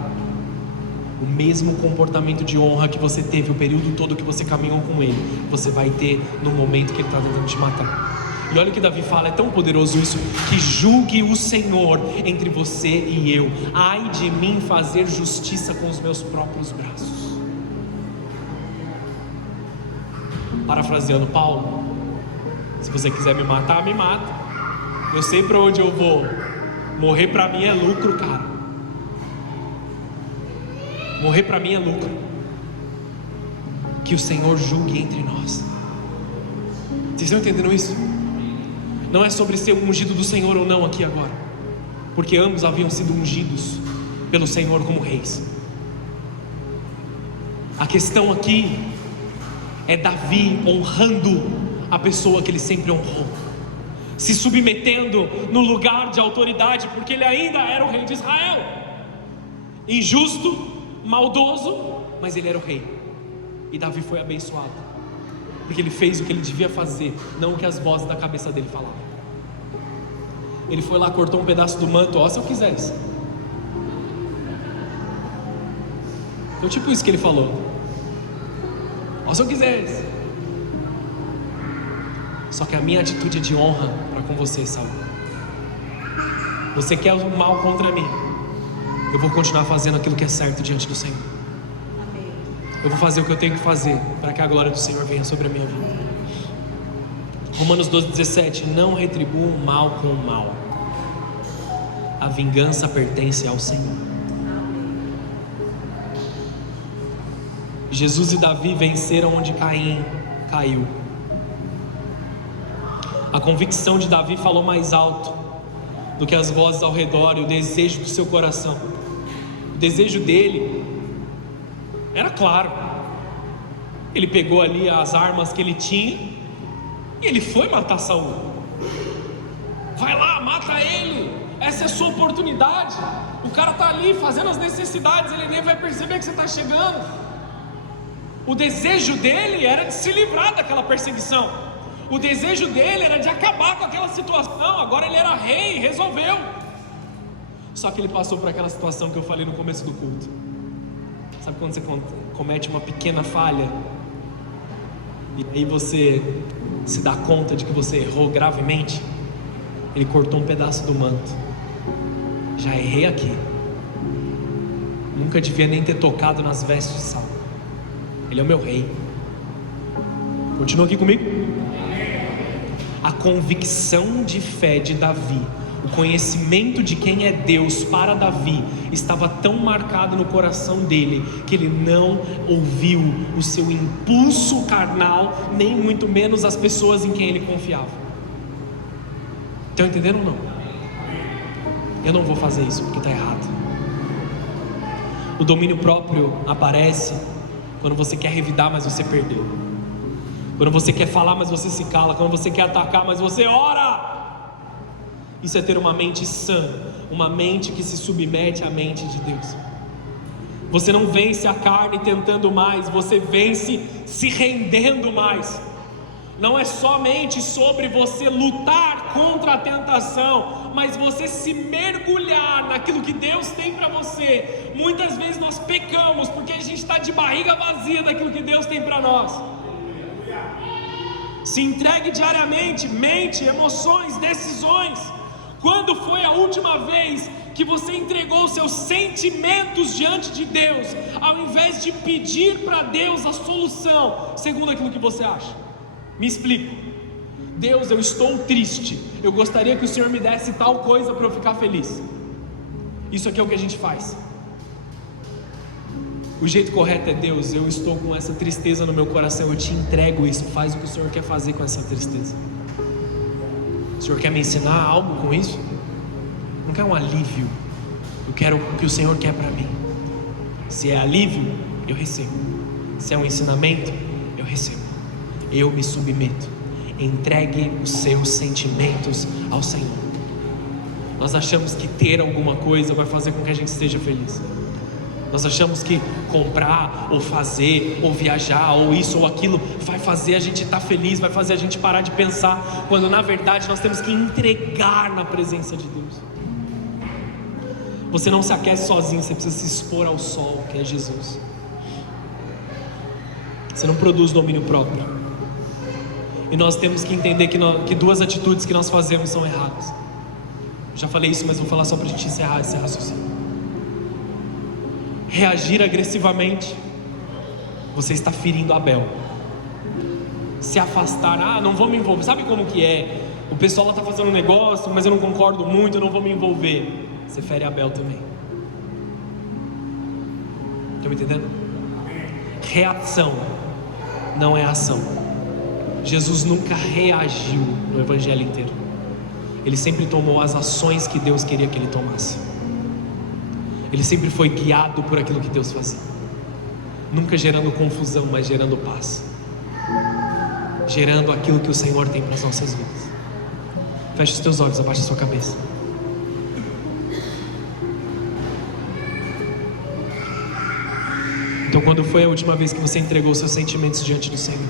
O mesmo comportamento de honra que você teve o período todo que você caminhou com ele, você vai ter no momento que ele está tentando te matar. E olha o que Davi fala, é tão poderoso isso: que julgue o Senhor entre você e eu. Ai de mim fazer justiça com os meus próprios braços. Parafraseando Paulo: se você quiser me matar, me mata. Eu sei para onde eu vou. Morrer para mim é lucro, cara. Morrer para mim é lucro. Que o Senhor julgue entre nós. Vocês estão entendendo isso? Não é sobre ser ungido do Senhor ou não aqui agora, porque ambos haviam sido ungidos pelo Senhor como reis. A questão aqui é Davi honrando a pessoa que ele sempre honrou, se submetendo no lugar de autoridade, porque ele ainda era o rei de Israel. Injusto, maldoso, mas ele era o rei. E Davi foi abençoado, porque ele fez o que ele devia fazer, não o que as vozes da cabeça dele falavam. Ele foi lá, cortou um pedaço do manto, ó, se eu quisesse. Foi tipo isso que ele falou: ó, se eu quisesse. Só que a minha atitude é de honra para com você, Saul. Você quer o mal contra mim, eu vou continuar fazendo aquilo que é certo diante do Senhor. Eu vou fazer o que eu tenho que fazer para que a glória do Senhor venha sobre a minha vida. Romanos 12:17: não retribuam o mal com o mal, a vingança pertence ao Senhor. Jesus e Davi venceram onde Caim caiu. A convicção de Davi falou mais alto do que as vozes ao redor e o desejo do seu coração. O desejo dele Era claro. Ele pegou ali as armas que ele tinha e ele foi matar Saul. Vai lá, mata ele. Essa é a sua oportunidade. O cara está ali fazendo as necessidades, ele nem vai perceber que você está chegando. O desejo dele era de se livrar daquela perseguição. O desejo dele era de acabar com aquela situação. Agora ele era rei, resolveu. Só que ele passou por aquela situação que eu falei no começo do culto. Sabe quando você comete uma pequena falha e aí você se dá conta de que você errou gravemente? Ele cortou um pedaço do manto. Já errei aqui. Nunca devia nem ter tocado nas vestes de Saul. Ele é o meu rei. Continua aqui comigo. A convicção de fé de Davi, o conhecimento de quem é Deus para Davi, estava tão marcado no coração dele, que ele não ouviu o seu impulso carnal, nem muito menos as pessoas em quem ele confiava. Estão entendendo ou não? Eu não vou fazer isso porque está errado. O domínio próprio aparece quando você quer revidar, mas você perdeu. Quando você quer falar, mas você se cala. Quando você quer atacar, mas você ora. Isso é ter uma mente sã, uma mente que se submete à mente de Deus. Você não vence a carne tentando mais, você vence se rendendo mais. Não é somente sobre você lutar contra a tentação, mas você se mergulhar naquilo que Deus tem para você. Muitas vezes nós pecamos porque a gente está de barriga vazia daquilo que Deus tem para nós. Se entregue diariamente, mente, emoções, decisões. Quando foi a última vez que você entregou os seus sentimentos diante de Deus, ao invés de pedir para Deus a solução segundo aquilo que você acha? Me explico. Deus, eu estou triste, eu gostaria que o Senhor me desse tal coisa para eu ficar feliz. Isso aqui é o que a gente faz. O jeito correto é: Deus, eu estou com essa tristeza no meu coração, eu te entrego isso, faz o que o Senhor quer fazer com essa tristeza. O Senhor quer me ensinar algo com isso? Não quero um alívio, eu quero o que o Senhor quer para mim. Se é alívio, eu recebo. Se é um ensinamento, eu recebo. Eu me submeto. Entregue os seus sentimentos ao Senhor. Nós achamos que ter alguma coisa vai fazer com que a gente esteja feliz. Nós achamos que comprar, ou fazer, ou viajar, ou isso ou aquilo vai fazer a gente estar feliz, vai fazer a gente parar de pensar, quando na verdade nós temos que entregar na presença de Deus. Você não se aquece sozinho, você precisa se expor ao sol, que é Jesus. Você não produz domínio próprio. E nós temos que entender que duas atitudes que nós fazemos são erradas. Já falei isso, mas vou falar só para a gente encerrar esse raciocínio. Reagir agressivamente, você está ferindo Abel. Se afastar, não vou me envolver. Sabe como que é? O pessoal lá está fazendo um negócio, mas eu não concordo muito, eu não vou me envolver. Você fere Abel também. Estão me entendendo? Reação não é ação. Jesus nunca reagiu no evangelho inteiro. Ele sempre tomou as ações que Deus queria que ele tomasse. Ele sempre foi guiado por aquilo que Deus fazia. Nunca gerando confusão, mas gerando paz. Gerando aquilo que o Senhor tem para as nossas vidas. Feche os teus olhos, abaixa a sua cabeça. Então, quando foi a última vez que você entregou seus sentimentos diante do Senhor?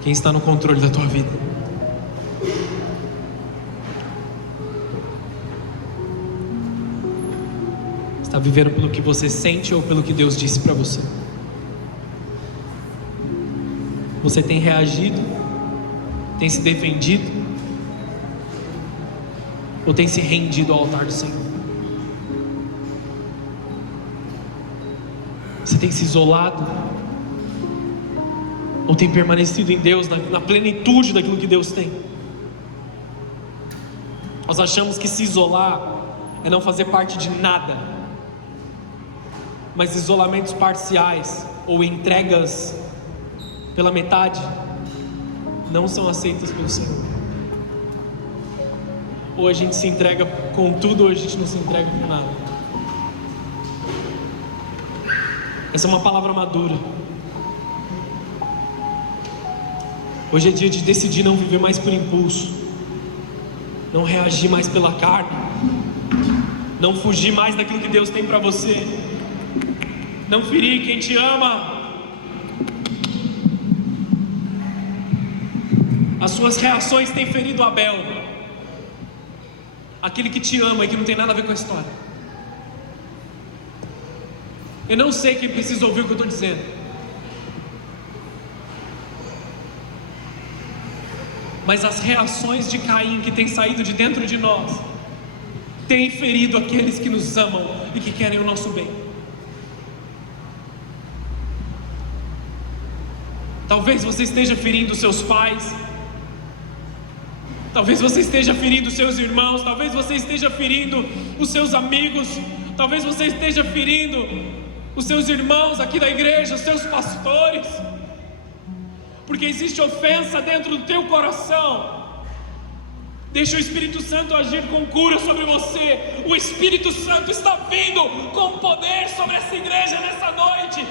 Quem está no controle da tua vida? Está vivendo pelo que você sente ou pelo que Deus disse para você? Você tem reagido? Tem se defendido? Ou tem se rendido ao altar do Senhor? Você tem se isolado? Ou tem permanecido em Deus, na plenitude daquilo que Deus tem? Nós achamos que se isolar é não fazer parte de nada. Mas isolamentos parciais ou entregas pela metade não são aceitas pelo Senhor. Ou a gente se entrega com tudo, ou a gente não se entrega com nada. Essa é uma palavra madura. Hoje é dia de decidir não viver mais por impulso, não reagir mais pela carne, não fugir mais daquilo que Deus tem para você, não ferir quem te ama. As suas reações têm ferido Abel, aquele que te ama e que não tem nada a ver com a história. Eu não sei quem precisa ouvir o que eu estou dizendo, mas as reações de Caim que têm saído de dentro de nós têm ferido aqueles que nos amam e que querem o nosso bem. Talvez você esteja ferindo seus pais, talvez você esteja ferindo seus irmãos, talvez você esteja ferindo os seus amigos, talvez você esteja ferindo os seus irmãos aqui da igreja, os seus pastores, porque existe ofensa dentro do teu coração. Deixa o Espírito Santo agir com cura sobre você. O Espírito Santo está vindo com poder sobre essa igreja nessa noite.